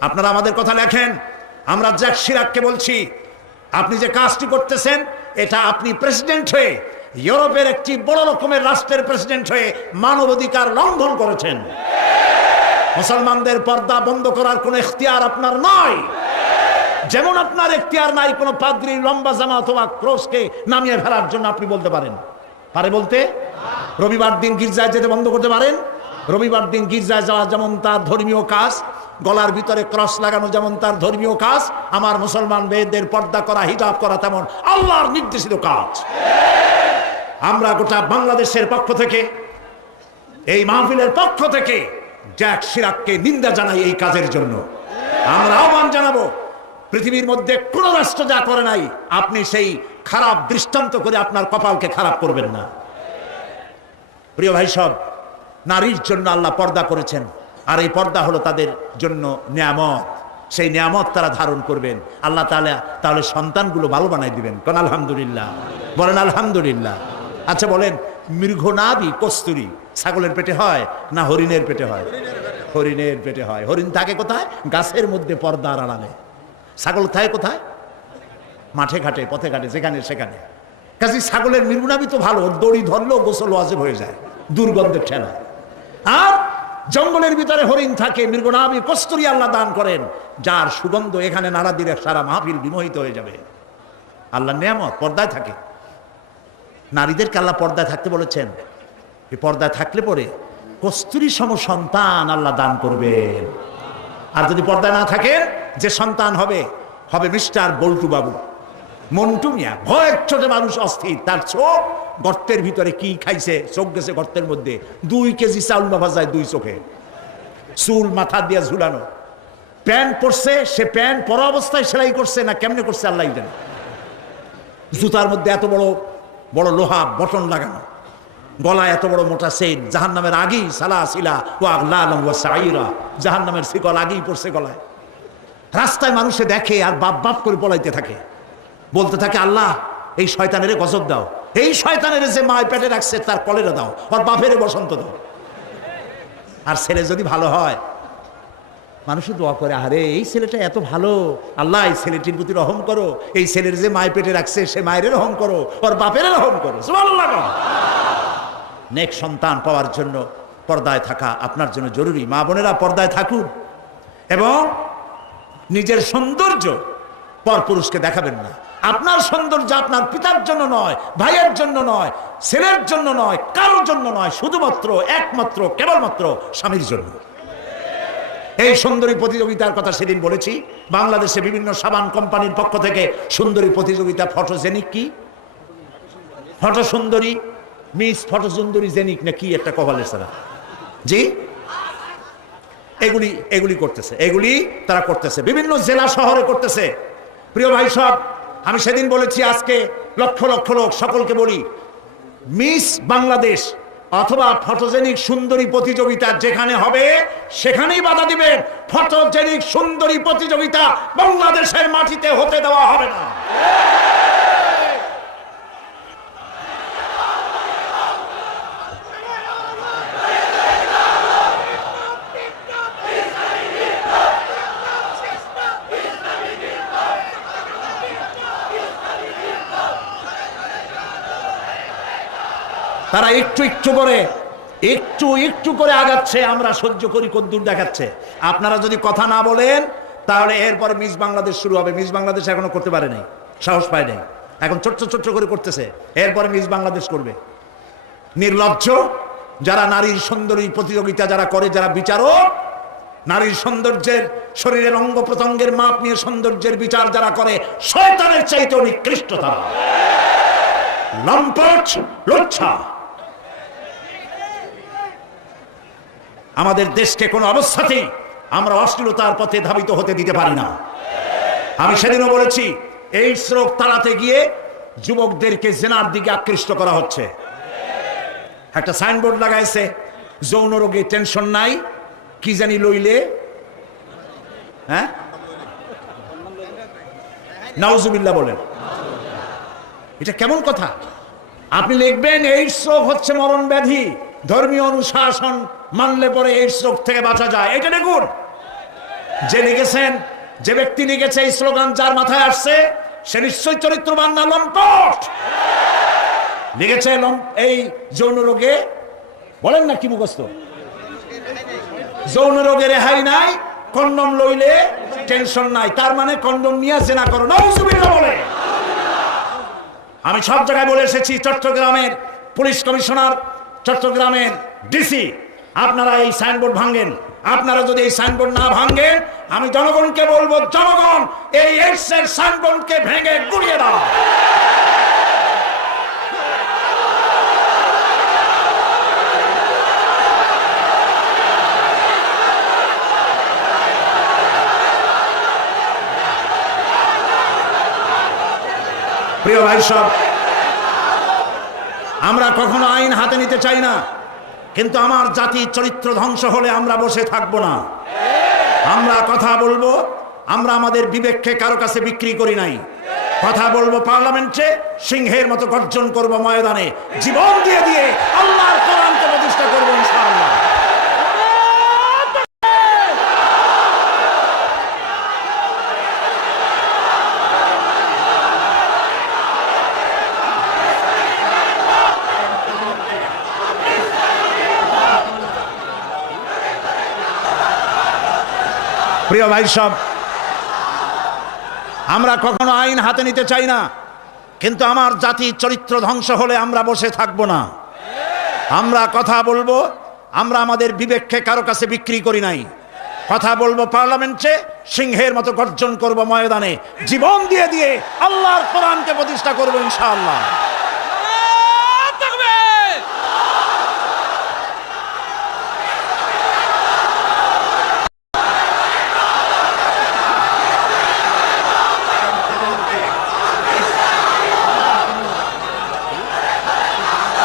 আপনারা আমাদের কথা লেখেন। আমরা জ্যাক শিরাককে বলছি, আপনি যে কাজটি করতেছেন, এটা আপনি প্রেসিডেন্ট হয়ে, ইউরোপের একটি বড় রকমের রাষ্ট্রের প্রেসিডেন্ট হয়ে মানবাধিকার লঙ্ঘন করেছেন। মুসলমানদের পর্দা বন্ধ করার কোন ইখতিয়ার আপনার নয়, যেমন আপনার ইখতিয়ার নাই কোন পাদ্রীর লম্বা জামা অথবা ক্রসকে নামিয়ে ফেলার জন্য। আপনি বলতে পারেন, পারে বলতে? রবিবার দিন গির্জায় যেতে বন্ধ করতে পারেন? রবিবার দিন গির্জায় যাওয়া যেমন তার ধর্মীয় কাজ, গলার ভিতরে ক্রস লাগানো যেমন তার ধর্মীয় কাজ, আমার মুসলমান মেয়েদের পর্দা করা, হিজাব করা তেমন আল্লাহর নির্দেশিত কাজ। আমরা গোটা বাংলাদেশের পক্ষ থেকে, এই মাহফিলের পক্ষ থেকে জ্যাক শিরাককে নিন্দা জানাই এই কাজের জন্য। আমরা আহ্বান জানাবো, পৃথিবীর মধ্যে কোন রাষ্ট্র যা করে নাই, আপনি সেই খারাপ দৃষ্টান্ত করে আপনার কপালকে খারাপ করবেন না। প্রিয় ভাই সব, নারীর জন্য আল্লাহ পর্দা করেছেন, আর এই পর্দা হলো তাদের জন্য নিয়ামত। সেই নিয়ামত তারা ধারণ করবেন, আল্লাহ তাআলা তাহলে সন্তানগুলো ভালো বানাই দিবেন। কোন আলহামদুলিল্লাহ, বলেন আলহামদুলিল্লাহ। আচ্ছা বলেন, মৃগনাভি কস্তুরী ছাগলের পেটে হয় না হরিণের পেটে হয়? হরিণের পেটে হয়। হরিণ থাকে কোথায়? গাছের মধ্যে, পর্দার আড়ালে। ছাগল থাকে কোথায়? মাঠে ঘাটে, পথে ঘাটে, যেখানে সেখানে। কাজে ছাগলের মৃগনাভি তো ভালো, দড়ি ধরলেও গোসল ওয়াজিব হয়ে যায় দুর্গন্ধের ঠেলা। আর জঙ্গলের ভিতরে হরিণ থাকে, মৃগনাভি কস্তুরী আল্লাহ দান করেন, যার সুগন্ধ এখানে নাড়া দিলে সারা মাহফিল বিমোহিত হয়ে যাবে। আল্লাহ নিয়ামত পর্দায় থাকে। নারীদেরকে আল্লাহ পর্দায় থাকতে বলেছেন। এই পর্দায় থাকলে পরে কস্তুরী সম সন্তান আল্লাহ দান করবেন। আর যদি পর্দায় না থাকেন, যে সন্তান হবে হবে মিস্টার বল্টু বাবু, মন্টু মিয়া। ভয়ের চোটে মানুষ অস্থির, তার চোখ গর্তের ভিতরে কি খাইছে, চোখ গেছে গর্তের মধ্যে। 2 কেজি চাউল মাফা যায় 2 চোখে, চুল মাথা দিয়ে ঝুলানো। প্যান্ট পরছে, সে প্যান্ট পরা অবস্থায় সেলাই করছে না কেমনে করছে আল্লাহ জানে। জুতার মধ্যে এত বড় বড় লোহা বটন লাগানো, গলায় এত বড় মোটা চেইন। জাহান্নামের আগেই সালাসিলা ওয়া আগলালাম ওয়া সাইরা, জাহান্নামের শিকল আগেই পড়ছে গলায়। রাস্তায় মানুষে দেখে আর বাপ বাপ করে পলাইতে থাকে, বলতে থাকে আল্লাহ এই শয়তানের গজব দাও, এই শয়তানের যে মায় পেটে রাখছে তার কলেরা দাও, ওর বাপের বসন্ত দাও। আর ছেলে যদি ভালো হয়, মানুষও দোয়া করে, আরে এই ছেলেটা এত ভালো, আল্লাহ এই ছেলেটির প্রতি রহম করো, এই ছেলের যে মায় পেটে রাখছে সে মায়ের রহম করো, ওর বাপের রহম করো। সুবহানাল্লাহ। নেক সন্তান পাওয়ার জন্য পর্দায় থাকা আপনার জন্য জরুরি। মা বোনেরা পর্দায় থাকুন, এবং নিজের সৌন্দর্য পরপুরুষকে দেখাবেন না। আপনার সৌন্দর্য আপনার পিতার জন্য নয়, ভাইয়ের জন্য নয়, ছেলের জন্য নয়, কারোর জন্য নয়, শুধুমাত্র একমাত্র কেবলমাত্র স্বামীর জন্য। এই সুন্দরী প্রতিযোগিতার কথা সেদিন বলেছি। বাংলাদেশে বিভিন্ন সাবান কোম্পানির পক্ষ থেকে সুন্দরী প্রতিযোগিতা, ফটোজেনিক কি ফটো সুন্দরী, মিস ফটো সুন্দরী জেনিক না কি একটা কভালের সারা, জি এগুলি করতেছে, এগুলি তারা করতেছে, বিভিন্ন জেলা শহরে করতেছে। প্রিয় ভাই সব, আমি সেদিন বলেছি, আজকে লক্ষ লক্ষ লোক, সকলকে বলি, মিস বাংলাদেশ অথবা ফটোজেনিক সুন্দরী প্রতিযোগিতা যেখানে হবে সেখানেই বাধা দিবেন। ফটোজেনিক সুন্দরী প্রতিযোগিতা বাংলাদেশের মাটিতে হতে দেওয়া হবে না। তারা একটু একটু করে আগাচ্ছে, আমরা সহ্য করি, কদ্দূর দেখাচ্ছে। আপনারা যদি কথা না বলেন তাহলে এরপরে মিস বাংলাদেশ শুরু হবে। মিস বাংলাদেশ এখনো করতে পারে নাই, সাহস পায় নাই, এখন ছোট্ট ছোট্ট করে করতেছে, এরপরে মিস বাংলাদেশ করবে। নির্লজ্জ যারা নারীর সুন্দরী প্রতিযোগিতা যারা করে, যারা বিচারক, নারীর সৌন্দর্যের, শরীরের অঙ্গ প্রত্যঙ্গের মাপ নিয়ে সৌন্দর্যের বিচার যারা করে, শয়তানের চাইতে নিকৃষ্ট তারা, লম্পট, লজ্জা। আমাদের দেশকে কোনো অবস্থাতেই আমরা অশ্লীলতার পথে ধাবিত হতে দিতে পারি না। আমি সেদিনও বলেছি, এই স্রোত তাড়াতে গিয়ে যুবকদেরকে জেনার দিকে আকৃষ্ট করা হচ্ছে। একটা সাইনবোর্ড লাগাইছে, যৌন রোগে টেনশন নাই, কি জানি লইলে, হ্যাঁ নাউজুবিল্লাহ বলেন। এটা কেমন কথা? আপনি লিখবেন এইডস রোগ হচ্ছে মরণ ব্যাধি, ধর্মীয় অনুশাসন মানলে পরে এইডস রোগ থেকে বাঁচা যায়। এটা দেখুন, যে লিখেছেন, যে ব্যক্তি লিখেছে এই স্লোগান, যার মাথায় আসছে সে নিশ্চয় চরিত্রবান না লম্পট। লিখেছে এই যৌন রোগে, বলেন না কি মুখস্থ, যৌন রোগে রেহাই নাই, কন্ডম লইলে টেনশন নাই, তার মানে কন্ডম নিয়ে জেনা করো। নাউজুবিল্লাহ বলে। আমি সব জায়গায় বলে এসেছি, চট্টগ্রামের পুলিশ কমিশনার, চট্টগ্রামের ডিসি, আপনারা এই সাইনবোর্ড ভাঙেন। আপনারা যদি এই সাইনবোর্ড না ভাঙেন, আমি জনগণকে বলবো, জনগণ এই এইডসের সাইনবোর্ডকে ভেঙে গুড়িয়ে দাও। ভাই সব, আমরা কখনো আইন হাতে নিতে চাই না, কিন্তু আমার জাতির চরিত্র ধ্বংস হলে আমরা বসে থাকবো না। আমরা কথা বলবো, আমরা আমাদের বিবেককে কারো কাছে বিক্রি করি নাই। কথা বলবো পার্লামেন্টে, সিংহের মতো গর্জন করব ময়দানে, জীবন দিয়ে দিয়ে আল্লাহর কোরআনকে প্রতিষ্ঠা করবো ইনশাআল্লাহ। প্রিয় ভাই সব, আমরা কখনো আইন হাতে নিতে চাই না, কিন্তু আমার জাতির চরিত্র ধ্বংস হলে আমরা বসে থাকবো না। আমরা কথা বলবো, আমরা আমাদের বিবেককে কারো কাছে বিক্রি করি নাই। কথা বলবো পার্লামেন্টে, সিংহের মতো গর্জন করব ময়দানে, জীবন দিয়ে দিয়ে আল্লাহর কোরআনকে প্রতিষ্ঠা করবো ইনশাআল্লাহ।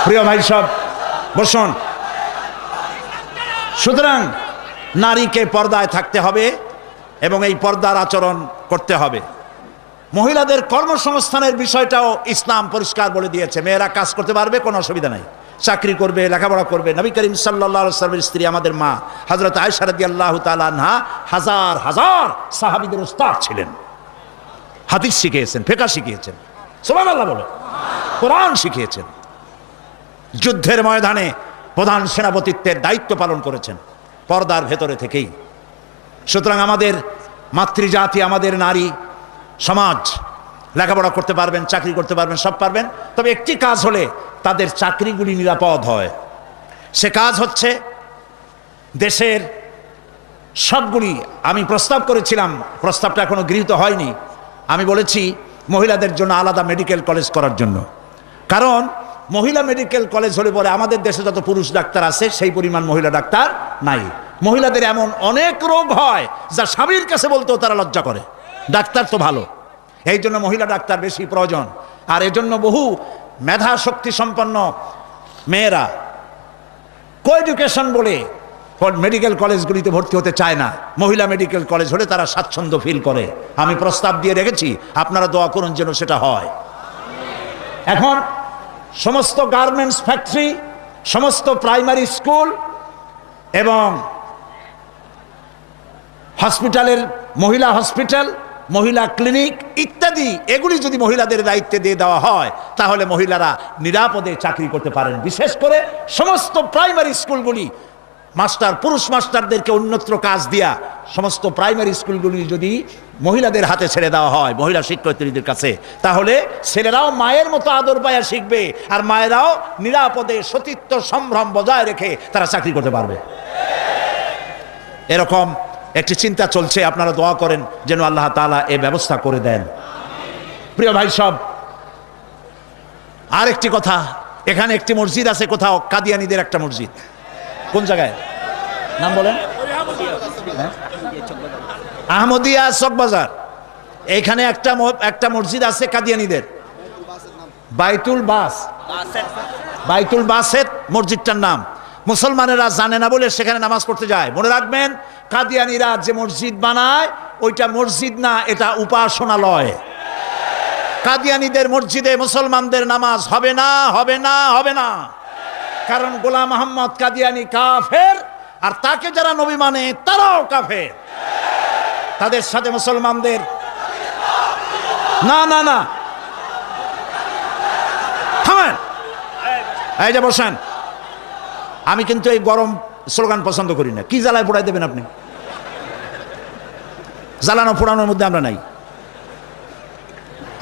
প্রিয় ভাই সব, বসুন। সুতরাং নারীকে পর্দায় থাকতে হবে এবং এই পর্দার আচরণ করতে হবে। মহিলাদের কর্মসংস্থানের বিষয়টাও ইসলাম পরিষ্কার বলে দিয়েছে। মেয়েরা কাজ করতে পারবে, কোনো অসুবিধা নাই, চাকরি করবে, লেখাপড়া করবে। নবী করিম সাল্লাল্লাহু আলাইহি ওয়াসাল্লামের স্ত্রী আমাদের মা হযরত আয়েশা রাদিয়াল্লাহু তাআলা আনহা হাজার হাজার সাহাবীদের উস্তাদ ছিলেন। হাদিস শিখিয়েছেন, ফিকহ শিখিয়েছেন, সুবহানাল্লাহ বলে, কোরআন শিখিয়েছেন। যুদ্ধের ময়দানে প্রধান সেনাপতিত্বের দায়িত্ব পালন করেছেন পর্দার ভেতরে থেকেই। সুতরাং আমাদের মাতৃজাতি, আমাদের নারী সমাজ লেখাপড়া করতে পারবেন, চাকরি করতে পারবেন, সব পারবেন, তবে একটি কাজ হলে তাদের চাকরিগুলি নিরাপদ হয়। সে কাজ হচ্ছে দেশের সবগুলি, আমি প্রস্তাব করেছিলাম, প্রস্তাবটা এখনো গৃহীত হয়নি, আমি বলেছি মহিলাদের জন্য আলাদা মেডিকেল কলেজ করার জন্য। কারণ মহিলা মেডিকেল কলেজ হলে পরে আমাদের দেশে যত পুরুষ ডাক্তার আছে সেই পরিমাণ মহিলা ডাক্তার নাই। মহিলাদের এমন অনেক রোগ হয় যা স্বামীর কাছে বলতেও তারা লজ্জা করে। ডাক্তার তো ভালো, এই জন্য মহিলা ডাক্তার বেশি প্রয়োজন। আর এজন্য বহু মেধা শক্তি সম্পন্ন মেয়েরা কো এডুকেশন বলে মেডিকেল কলেজগুলিতে ভর্তি হতে চায় না। মহিলা মেডিকেল কলেজ হলে তারা স্বাচ্ছন্দ্য ফিল করে। আমি প্রস্তাব দিয়ে রেখেছি, আপনারা দোয়া করুন যেন সেটা হয়। এখন সমস্ত গার্মেন্টস ফ্যাক্টরি, সমস্ত প্রাইমারি স্কুল এবং হসপিটালের মহিলা হসপিটাল, মহিলা ক্লিনিক ইত্যাদি, এগুলি যদি মহিলাদের দায়িত্বে দিয়ে দেওয়া হয় তাহলে মহিলারা নিরাপদে চাকরি করতে পারেন। বিশেষ করে সমস্ত প্রাইমারি স্কুলগুলি মাস্টার, পুরুষ মাস্টারদেরকে অন্যত্র কাজ দিয়া সমস্ত প্রাইমারি স্কুলগুলি যদি মহিলাদের হাতে ছেড়ে দেওয়া হয়, মহিলা শিক্ষয়িত্রীদের কাছে, তাহলে ছেলেরাও মায়ের মতো আদর পায়া শিখবে আর মায়েরাও নিরাপদে সতীত্ব সম্ভ্রম বজায় রেখে তারা চাকরি করতে পারবে। এরকম একটি চিন্তা চলছে, আপনারা দোয়া করেন যেন আল্লাহ তাআলা এই ব্যবস্থা করে দেন। প্রিয় ভাই সব, আর একটি কথা, এখানে একটি মসজিদ আছে কোথাও, কাদিয়ানীদের একটা মসজিদ। কোন জায়গায় নাম বলেন? আহমদিয়া চকবাজার। এইখানে একটা মসজিদ আছে কাদিয়ানীদের, বাইতুল বাসেত মসজিদটার নাম। মুসলমানেরা জানে না বলে সেখানে নামাজ পড়তে যায়। মনে রাখবেন, কাদিয়ানীরা যে মসজিদ বানায় ওইটা মসজিদ না, এটা উপাসনালয়। কাদিয়ানীদের মসজিদে মুসলমানদের নামাজ হবে না, হবে না, হবে না। কারণ গোলাম মোহাম্মদ কাদিয়ানী কাফের, আর তাকে যারা নবী মানে তারাও কাফের। তাদের সাথে মুসলমানদের না না না, থামেন, এই যে বসেন। আমি কিন্তু এই গরম স্লোগান পছন্দ করি না। কি জ্বালায় পোড়াই দেবেন আপনি? জ্বালানো পোড়ানোর মধ্যে আমরা নাই।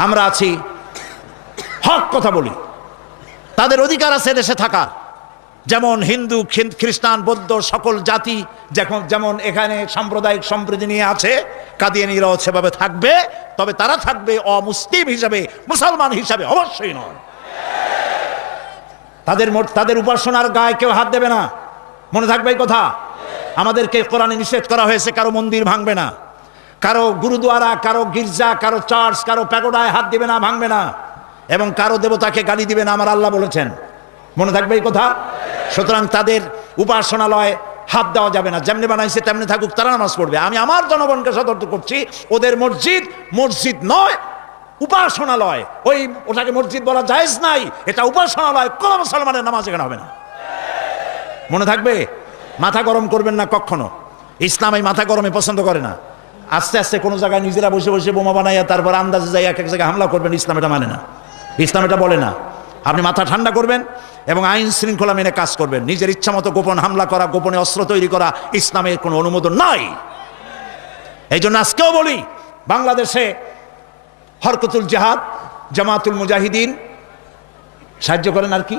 আমরা আছি, হক কথা বলি। তাদের অধিকার আছে দেশে থাকার, যেমন হিন্দু, খ্রিস্টান, বৌদ্ধ সকল জাতি যেমন এখানে সাম্প্রদায়িক সম্প্রীতি নিয়ে আছে, কাদিয়ানীরাও সেভাবে থাকবে। তবে তারা থাকবে অমুসলিম হিসাবে, মুসলমান হিসাবে অবশ্যই নয়। তাদের উপাসনার গায়ে কেউ হাত দেবে না, মনে থাকবে এই কথা। আমাদেরকে কোরআনে নিষেধ করা হয়েছে কারো মন্দির ভাঙবে না, কারো গুরুদুয়ারা, কারো গির্জা, কারো চার্চ, কারো প্যাগোডায় হাত দিবে না, ভাঙবে না। এবং কারো দেবতাকে গালি দিবে না, আমার আল্লাহ বলেছেন। মনে থাকবে এই কথা। সুতরাং তাদের উপাসনালয় হাত দেওয়া যাবে না, যেমনি বানাইছে তেমনি থাকুক, তারা নামাজ পড়বে। আমি আমার জনগণকে সতর্ক করছি, ওদের মসজিদ মসজিদ নয়, উপাসনালয়। ওটাকে মসজিদ বলা জায়েজ নাই, এটা উপাসনালয়। কোন মুসলমানের নামাজ এখানে হবে না, মনে থাকবে। মাথা গরম করবেন না কখনো, ইসলাম এই মাথা গরমে পছন্দ করে না। আস্তে আস্তে কোনো জায়গায় নিজেরা বসে বসে বোমা বানাইয়া তারপর আন্দাজে যাই এক এক জায়গায় হামলা করবেন, ইসলাম এটা মানে না, ইসলাম এটা বলে না। আপনি মাথা ঠান্ডা করবেন এবং আইন শৃঙ্খলা মেনে কাজ করবেন। নিজের ইচ্ছা মতো গোপন হামলা করা, গোপনে অস্ত্র তৈরি করা ইসলামের কোনো অনুমোদন নাই। এই জন্য আজকেও বলি, বাংলাদেশে হরকতুল জিহাদ, জামাতুল মুজাহিদিন সাহায্য করেন, আর কি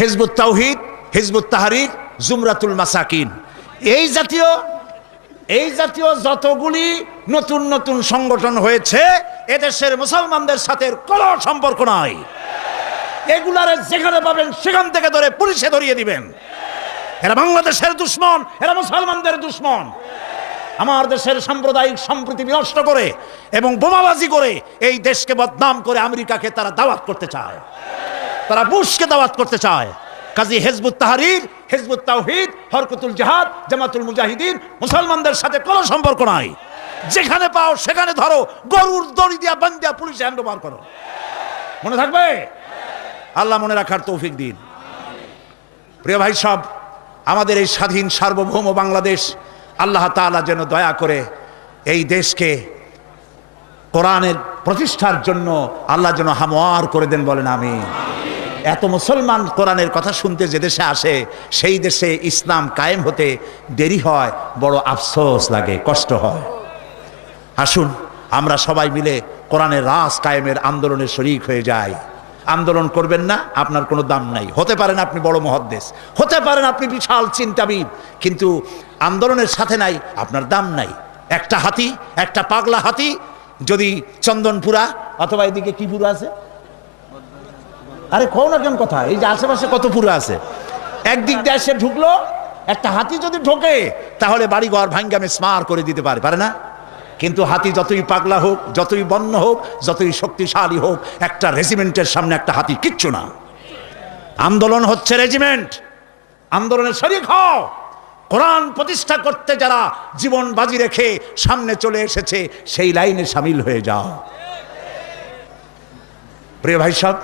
হিজবুত তাওহীদ, হিজবুত তাহরীর, জুমরাতুল মাসাকিন, এই জাতীয় যতগুলি নতুন নতুন সংগঠন হয়েছে, এদেশের মুসলমানদের সাথে কোনো সম্পর্ক নাই। এগুলারে যেখানে পাবেন সেখান থেকে ধরে পুলিশে ধরিয়ে দিবেন। এরা বাংলাদেশের দুশ্মন, এরা মুসলমানদের দুশ্মন। আমার দেশের সাম্প্রদায়িক সম্প্রীতি বিনষ্ট করে এবং বোমাবাজি করে এই দেশকে বদনাম করে আমেরিকাকে তারা দাওয়াত করতে চায়, তারা বুশকে দাওয়াত করতে চায়। কাজী হিজবুত তাহরীর, হিজবুত তাওহীদ, হরকতুল জিহাদ, জামাতুল মুজাহিদিন মুসলমানদের সাথে কোনো সম্পর্ক নাই। যেখানে পাও সেখানে ধরো, গরুর দড়ি দিয়া বান্ধিয়া পুলিশে হ্যান্ডওভার করো, মনে থাকবে। আল্লাহ মনে রাখার তৌফিক দিন। প্রিয় ভাই সব, আমাদের এই স্বাধীন সার্বভৌম বাংলাদেশ, আল্লাহ তাআলা যেন দয়া করে এই দেশকে কোরআনের প্রতিষ্ঠার জন্য আল্লাহ যেন হামওয়ার করে দেন, বলেন আমিন। এত মুসলমান কোরআনের কথা শুনতে যে দেশে আসে, সেই দেশে ইসলাম কায়েম হতে দেরি হয়, বড় আফসোস লাগে, কষ্ট হয়। আসুন আমরা সবাই মিলে কোরআনের রাজ কায়েমের আন্দোলনে শরীক হয়ে যাই। আন্দোলন করবেন না, আপনার কোনো দাম নাই। হতে পারেন আপনি বড় মুহাদ্দিস, হতে পারেন আপনি বিশাল চিন্তাবিদ, কিন্তু আন্দোলনের সাথে নাই, আপনার দাম নাই। একটা হাতি, একটা পাগলা হাতি যদি চন্দনপুরা অথবা এদিকে কি পুরা আছে, আরে কও না কেন কথা, এই যে আশেপাশে কত পুরা আছে, একদিক দিয়ে এসে ঢুকলো, একটা হাতি যদি ঢোকে তাহলে বাড়ি ঘর ভাঙ্গা মিসমার করে দিতে পারে না? কিন্তু হাতি যতই পাগলা হোক, যতই বন্য হোক, যতই শক্তিশালী হোক, একটা রেজিমেন্টের সামনে একটা হাতি কিচ্ছু না। আন্দোলন হচ্ছে রেজিমেন্ট, আন্দোলনের শরীক হও। কোরআন প্রতিষ্ঠা করতে যারা জীবন বাজি রেখে সামনে চলে এসেছে, সেই লাইনে সামিল হয়ে যাও। প্রিয় ভাই সব,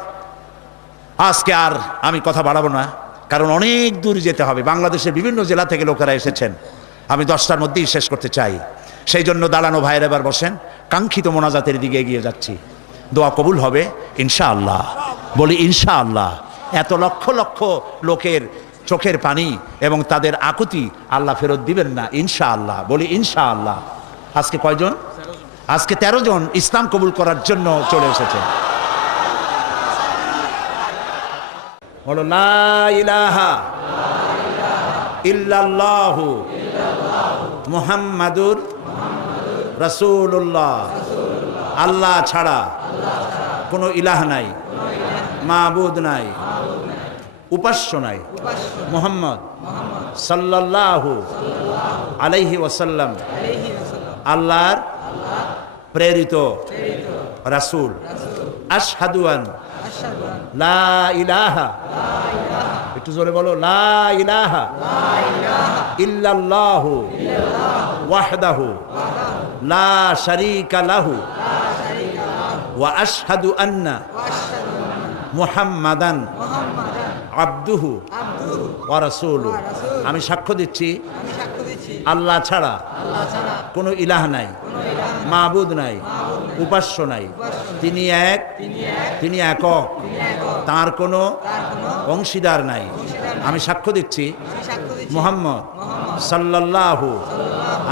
আজকে আর আমি কথা বাড়াবো না, কারণ অনেক দূর যেতে হবে। বাংলাদেশের বিভিন্ন জেলা থেকে লোকেরা এসেছেন, আমি 10টার মধ্যেই শেষ করতে চাই। সেই জন্য দাঁড়ানো ভাইয়ের এবার বসেন, কাঙ্ক্ষিত মোনাজাতের দিকে এগিয়ে যাচ্ছি। দোয়া কবুল হবে ইনশাআল্লাহ, বলি ইনশাআল্লাহ। এত লক্ষ লক্ষ লোকের চোখের পানি এবং তাদের আকুতি আল্লাহ ফেরত দিবেন না ইনশাআল্লাহ, বলি ইনশাআল্লাহ। আজকে কয়জন? আজকে 13 জন ইসলাম কবুল করার জন্য চলে এসেছে। বলো লা ইলাহা ইল্লাল্লাহু মুহাম্মাদুর রাসূলুল্লাহ। আল্লাহ ছাড়া কোনো ইলাহ নাই, মাবুদ নাই, উপাস্য নাই। মুহাম্মদ সাল্লাল্লাহু আলাইহি ওয়াসাল্লাম আল্লাহর প্রেরিত রাসূল। আশহাদু আন লা ইলাহা, একটু জোরে বলো, লা ইলাহা ইল্লাল্লাহু ওয়াহদাহু লা শারীকা লাহু ওয়া আশহাদু আন্না মুহাম্মাদান আবদুহু ওয়া রাসূলুহু। আমি সাক্ষ্য দিচ্ছি আল্লাহ ছাড়া কোনো ইলাহ নাই, মাবুদ নাই, উপাস্য নাই। তিনি এক, তিনি একক, তার কোনো অংশীদার নাই। আমি সাক্ষ্য দিচ্ছি মুহাম্মদ সাল্লাল্লাহু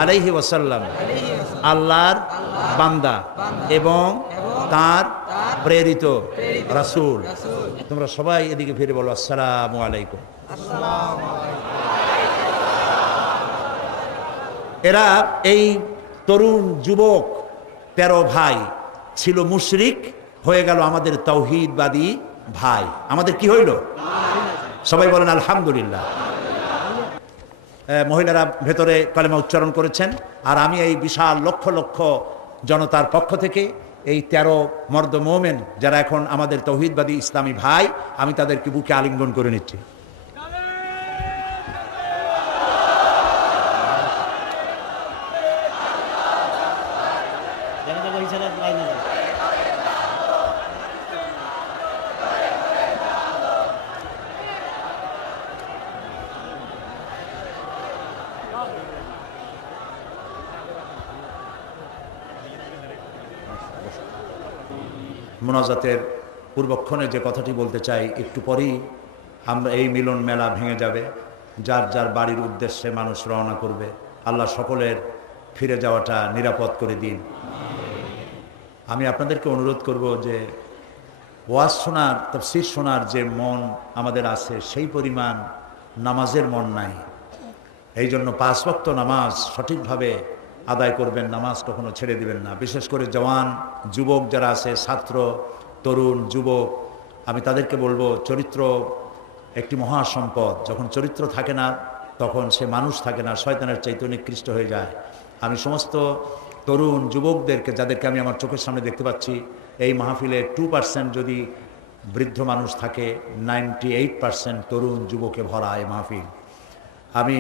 আলাইহি ওয়াসাল্লাম আল্লাহর বান্দা এবং তার প্রেরিত রাসূল। তোমরা সবাই এদিকে ফিরে বলো আসসালামু আলাইকুম। এরা এই তরুণ যুবক 13 ভাই ছিল মুশরিক, হয়ে গেল আমাদের তাওহীদবাদী ভাই। আমাদের কি হইল? সবাই বলেন আলহামদুলিল্লাহ। মহিলারা ভেতরে কালেমা উচ্চারণ করেছেন, আর আমি এই বিশাল লক্ষ লক্ষ জনতার পক্ষ থেকে এই 13 মর্দ মোমেন যারা এখন আমাদের তৌহিদবাদী ইসলামী ভাই, আমি তাদেরকে বুকে আলিঙ্গন করে নিচ্ছি। মোনাজাতের পূর্বক্ষণে যে কথাটি বলতে চাই, একটু পরেই আমরা এই মিলন মেলা ভেঙে যাবে, যার যার বাড়ির উদ্দেশ্যে মানুষ রওনা করবে। আল্লাহ সকলের ফিরে যাওয়াটা নিরাপদ করে দিন। আমি আপনাদেরকে অনুরোধ করব যে ওয়াজ শোনার, তাফসীর শোনার যে মন আমাদের আছে, সেই পরিমাণ নামাজের মন নাই। এই জন্য 5 ওয়াক্ত নামাজ সঠিকভাবে আদায় করবেন, নামাজ কখনো ছেড়ে দিবেন না। বিশেষ করে জওয়ান যুবক যারা আছে, ছাত্র, তরুণ, যুবক, আমি তাদেরকে বলবো, চরিত্র একটি মহা সম্পদ। যখন চরিত্র থাকে না তখন সে মানুষ থাকে না, শয়তানের চাইতে নিকৃষ্ট হয়ে যায়। আমি সমস্ত তরুণ যুবকদেরকে, যাদেরকে আমি আমার চোখের সামনে দেখতে পাচ্ছি, এই মাহফিলে 2% যদি বৃদ্ধ মানুষ থাকে, 98% তরুণ যুবকে ভরা এই মাহফিল। আমি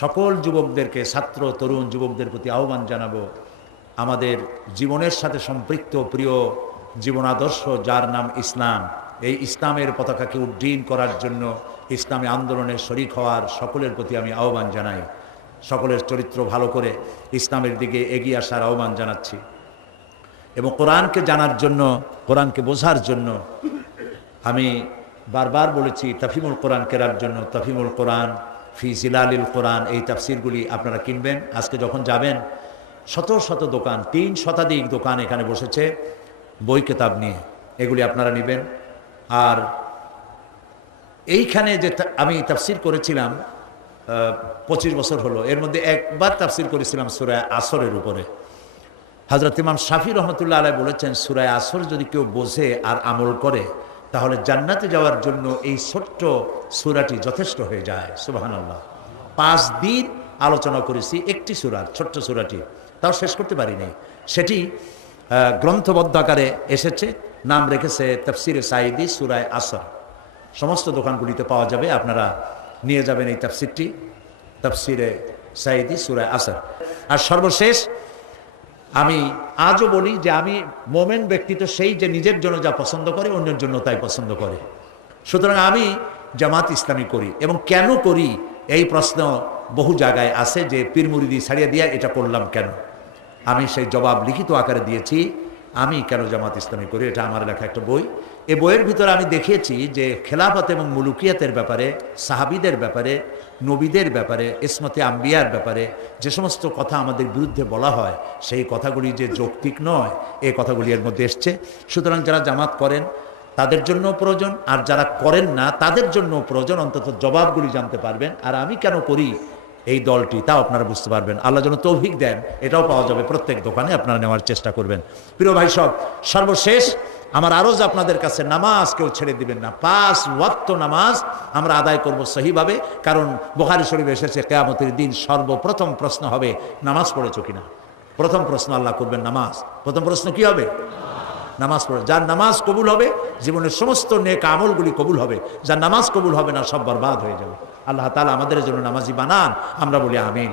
সকল যুবকদেরকে, ছাত্র, তরুণ যুবকদের প্রতি আহ্বান জানাবো, আমাদের জীবনের সাথে সম্পৃক্ত প্রিয় জীবন আদর্শ যার নাম ইসলাম, এই ইসলামের পতাকাকে উড্ডীন করার জন্য ইসলামী আন্দোলনে শরিক হওয়ার সকলের প্রতি আমি আহ্বান জানাই। সকলের চরিত্র ভালো করে ইসলামের দিকে এগিয়ে আসার আহ্বান জানাচ্ছি। এবং কোরআনকে জানার জন্য, কোরআনকে বোঝার জন্য আমি বারবার বলেছি, তাফহিমুল কোরআন কেরার জন্য তাফহিমুল কোরআন ফি জিলালিল কোরআন, এই তাফসিরগুলি আপনারা কিনবেন। আজকে যখন যাবেন, শত শত দোকান, 3 শতাধিক দোকান এখানে বসেছে বই কেতাব নিয়ে, এগুলি আপনারা নেবেন। আর এইখানে যে আমি তাফসির করেছিলাম 25 বছর হলো, এর মধ্যে একবার তাফসির করেছিলাম সূরা আসরের উপরে। হযরত ইমাম শাফি রহমতুল্লাহ আলাইহি বলেছেন, সূরা আসর যদি কেউ বোঝে আর আমল করে, তাহলে জান্নাতে যাওয়ার জন্য এই ছোট্ট সূরাটি যথেষ্ট হয়ে যায়। সুবহানাল্লাহ। 5 দিন আলোচনা করেছি একটি সূরার, ছোট্ট সূরাটি, তাও শেষ করতে পারিনি। সেটি গ্রন্থবদ্ধ আকারে এসেছে, নাম রেখেছে তাফসিরে সাঈদী সূরা আসর। সমস্ত দোকানগুলিতে পাওয়া যাবে, আপনারা নিয়ে যাবেন এই তাফসিরটি, তাফসিরে সাঈদী সূরা আসর। আর সর্বশেষ আমি আজও বলি যে আমি মোমেন ব্যক্তি তো সেই যে নিজের জন্য যা পছন্দ করে অন্যের জন্য তাই পছন্দ করে। সুতরাং আমি জামাত ইসলামী করি, এবং কেন করি এই প্রশ্ন বহু জায়গায় আছে যে পীর মুরিদি ছাড়িয়ে দিয়া এটা করলাম কেন। আমি সেই জবাব লিখিত আকারে দিয়েছি, আমি কেন জামাত ইসলামী করি। এটা আমার লেখা একটা বই। এই বইয়ের ভিতরে আমি দেখিয়েছি যে খেলাফত এবং মুলুকিয়াতের ব্যাপারে, সাহাবীদের ব্যাপারে, নবীদের ব্যাপারে, ইসমতে আম্বিয়ার ব্যাপারে যে সমস্ত কথা আমাদের বিরুদ্ধে বলা হয়, সেই কথাগুলি যে যৌক্তিক নয়, এই কথাগুলি এর মধ্যে এসছে। সুতরাং যারা জামাত করেন তাদের জন্য প্রয়োজন, আর যারা করেন না তাদের জন্য প্রয়োজন, অন্তত জবাবগুলি জানতে পারবেন। আর আমি কেন করি এই দলটি, তাও আপনারা বুঝতে পারবেন। আল্লাহ যেন তৌফিক দেন, এটাও পাওয়া যাবে প্রত্যেক দোকানে, আপনারা নেওয়ার চেষ্টা করবেন। প্রিয় ভাই সব, সর্বশেষ আমার আরজ আপনাদের কাছে, নামাজ কেউ ছেড়ে দিবেন না। 5 ওয়াক্ত নামাজ আমরা আদায় করব সহিভাবে, কারণ বুখারী শরীফে এসেছে কিয়ামতের দিন সর্বপ্রথম প্রশ্ন হবে নামাজ পড়েছো কিনা। প্রথম প্রশ্ন আল্লাহ করবেন নামাজ। প্রথম প্রশ্ন কি হবে? নামাজ পড়ে। যার নামাজ কবুল হবে, জীবনের সমস্ত নেক আমলগুলি কবুল হবে। যার নামাজ কবুল হবে না, সব বরবাদ হয়ে যাবে। আল্লাহ তাআলা আমাদের জন্য নামাজি বানান, আমরা বলি আমিন।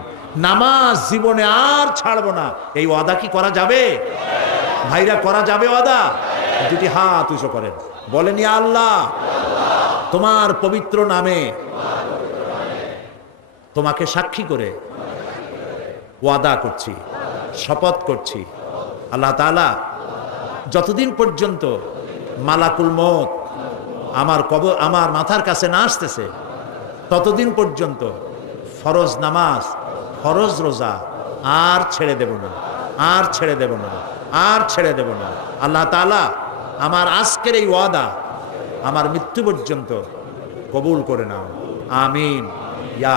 নামাজ জীবনে আর ছাড়বো না, এই ওয়াদা কি করা যাবে ভাইরা? করা যাবে ওয়াদা? দুটি হাত উঁচু করেন, বলেন ইয়া আল্লাহ, তোমার পবিত্র নামে তোমাকে সাক্ষী করে ওয়াদা করছি, শপথ করছি, আল্লাহ তাআলা যতদিন পর্যন্ত মালাকুল মউত আমার মাথার কাছে না আসতেছে, ততদিন পর্যন্ত ফরজ নামাজ, ফরজ রোজা আর ছেড়ে দেব না, আর ছেড়ে দেব না, আর ছেড়ে দেব না। আল্লাহ তাআলা আমার আজকের এই ওয়াদা আমার মৃত্যু পর্যন্ত কবুল করে নাও, আমিন। ইয়া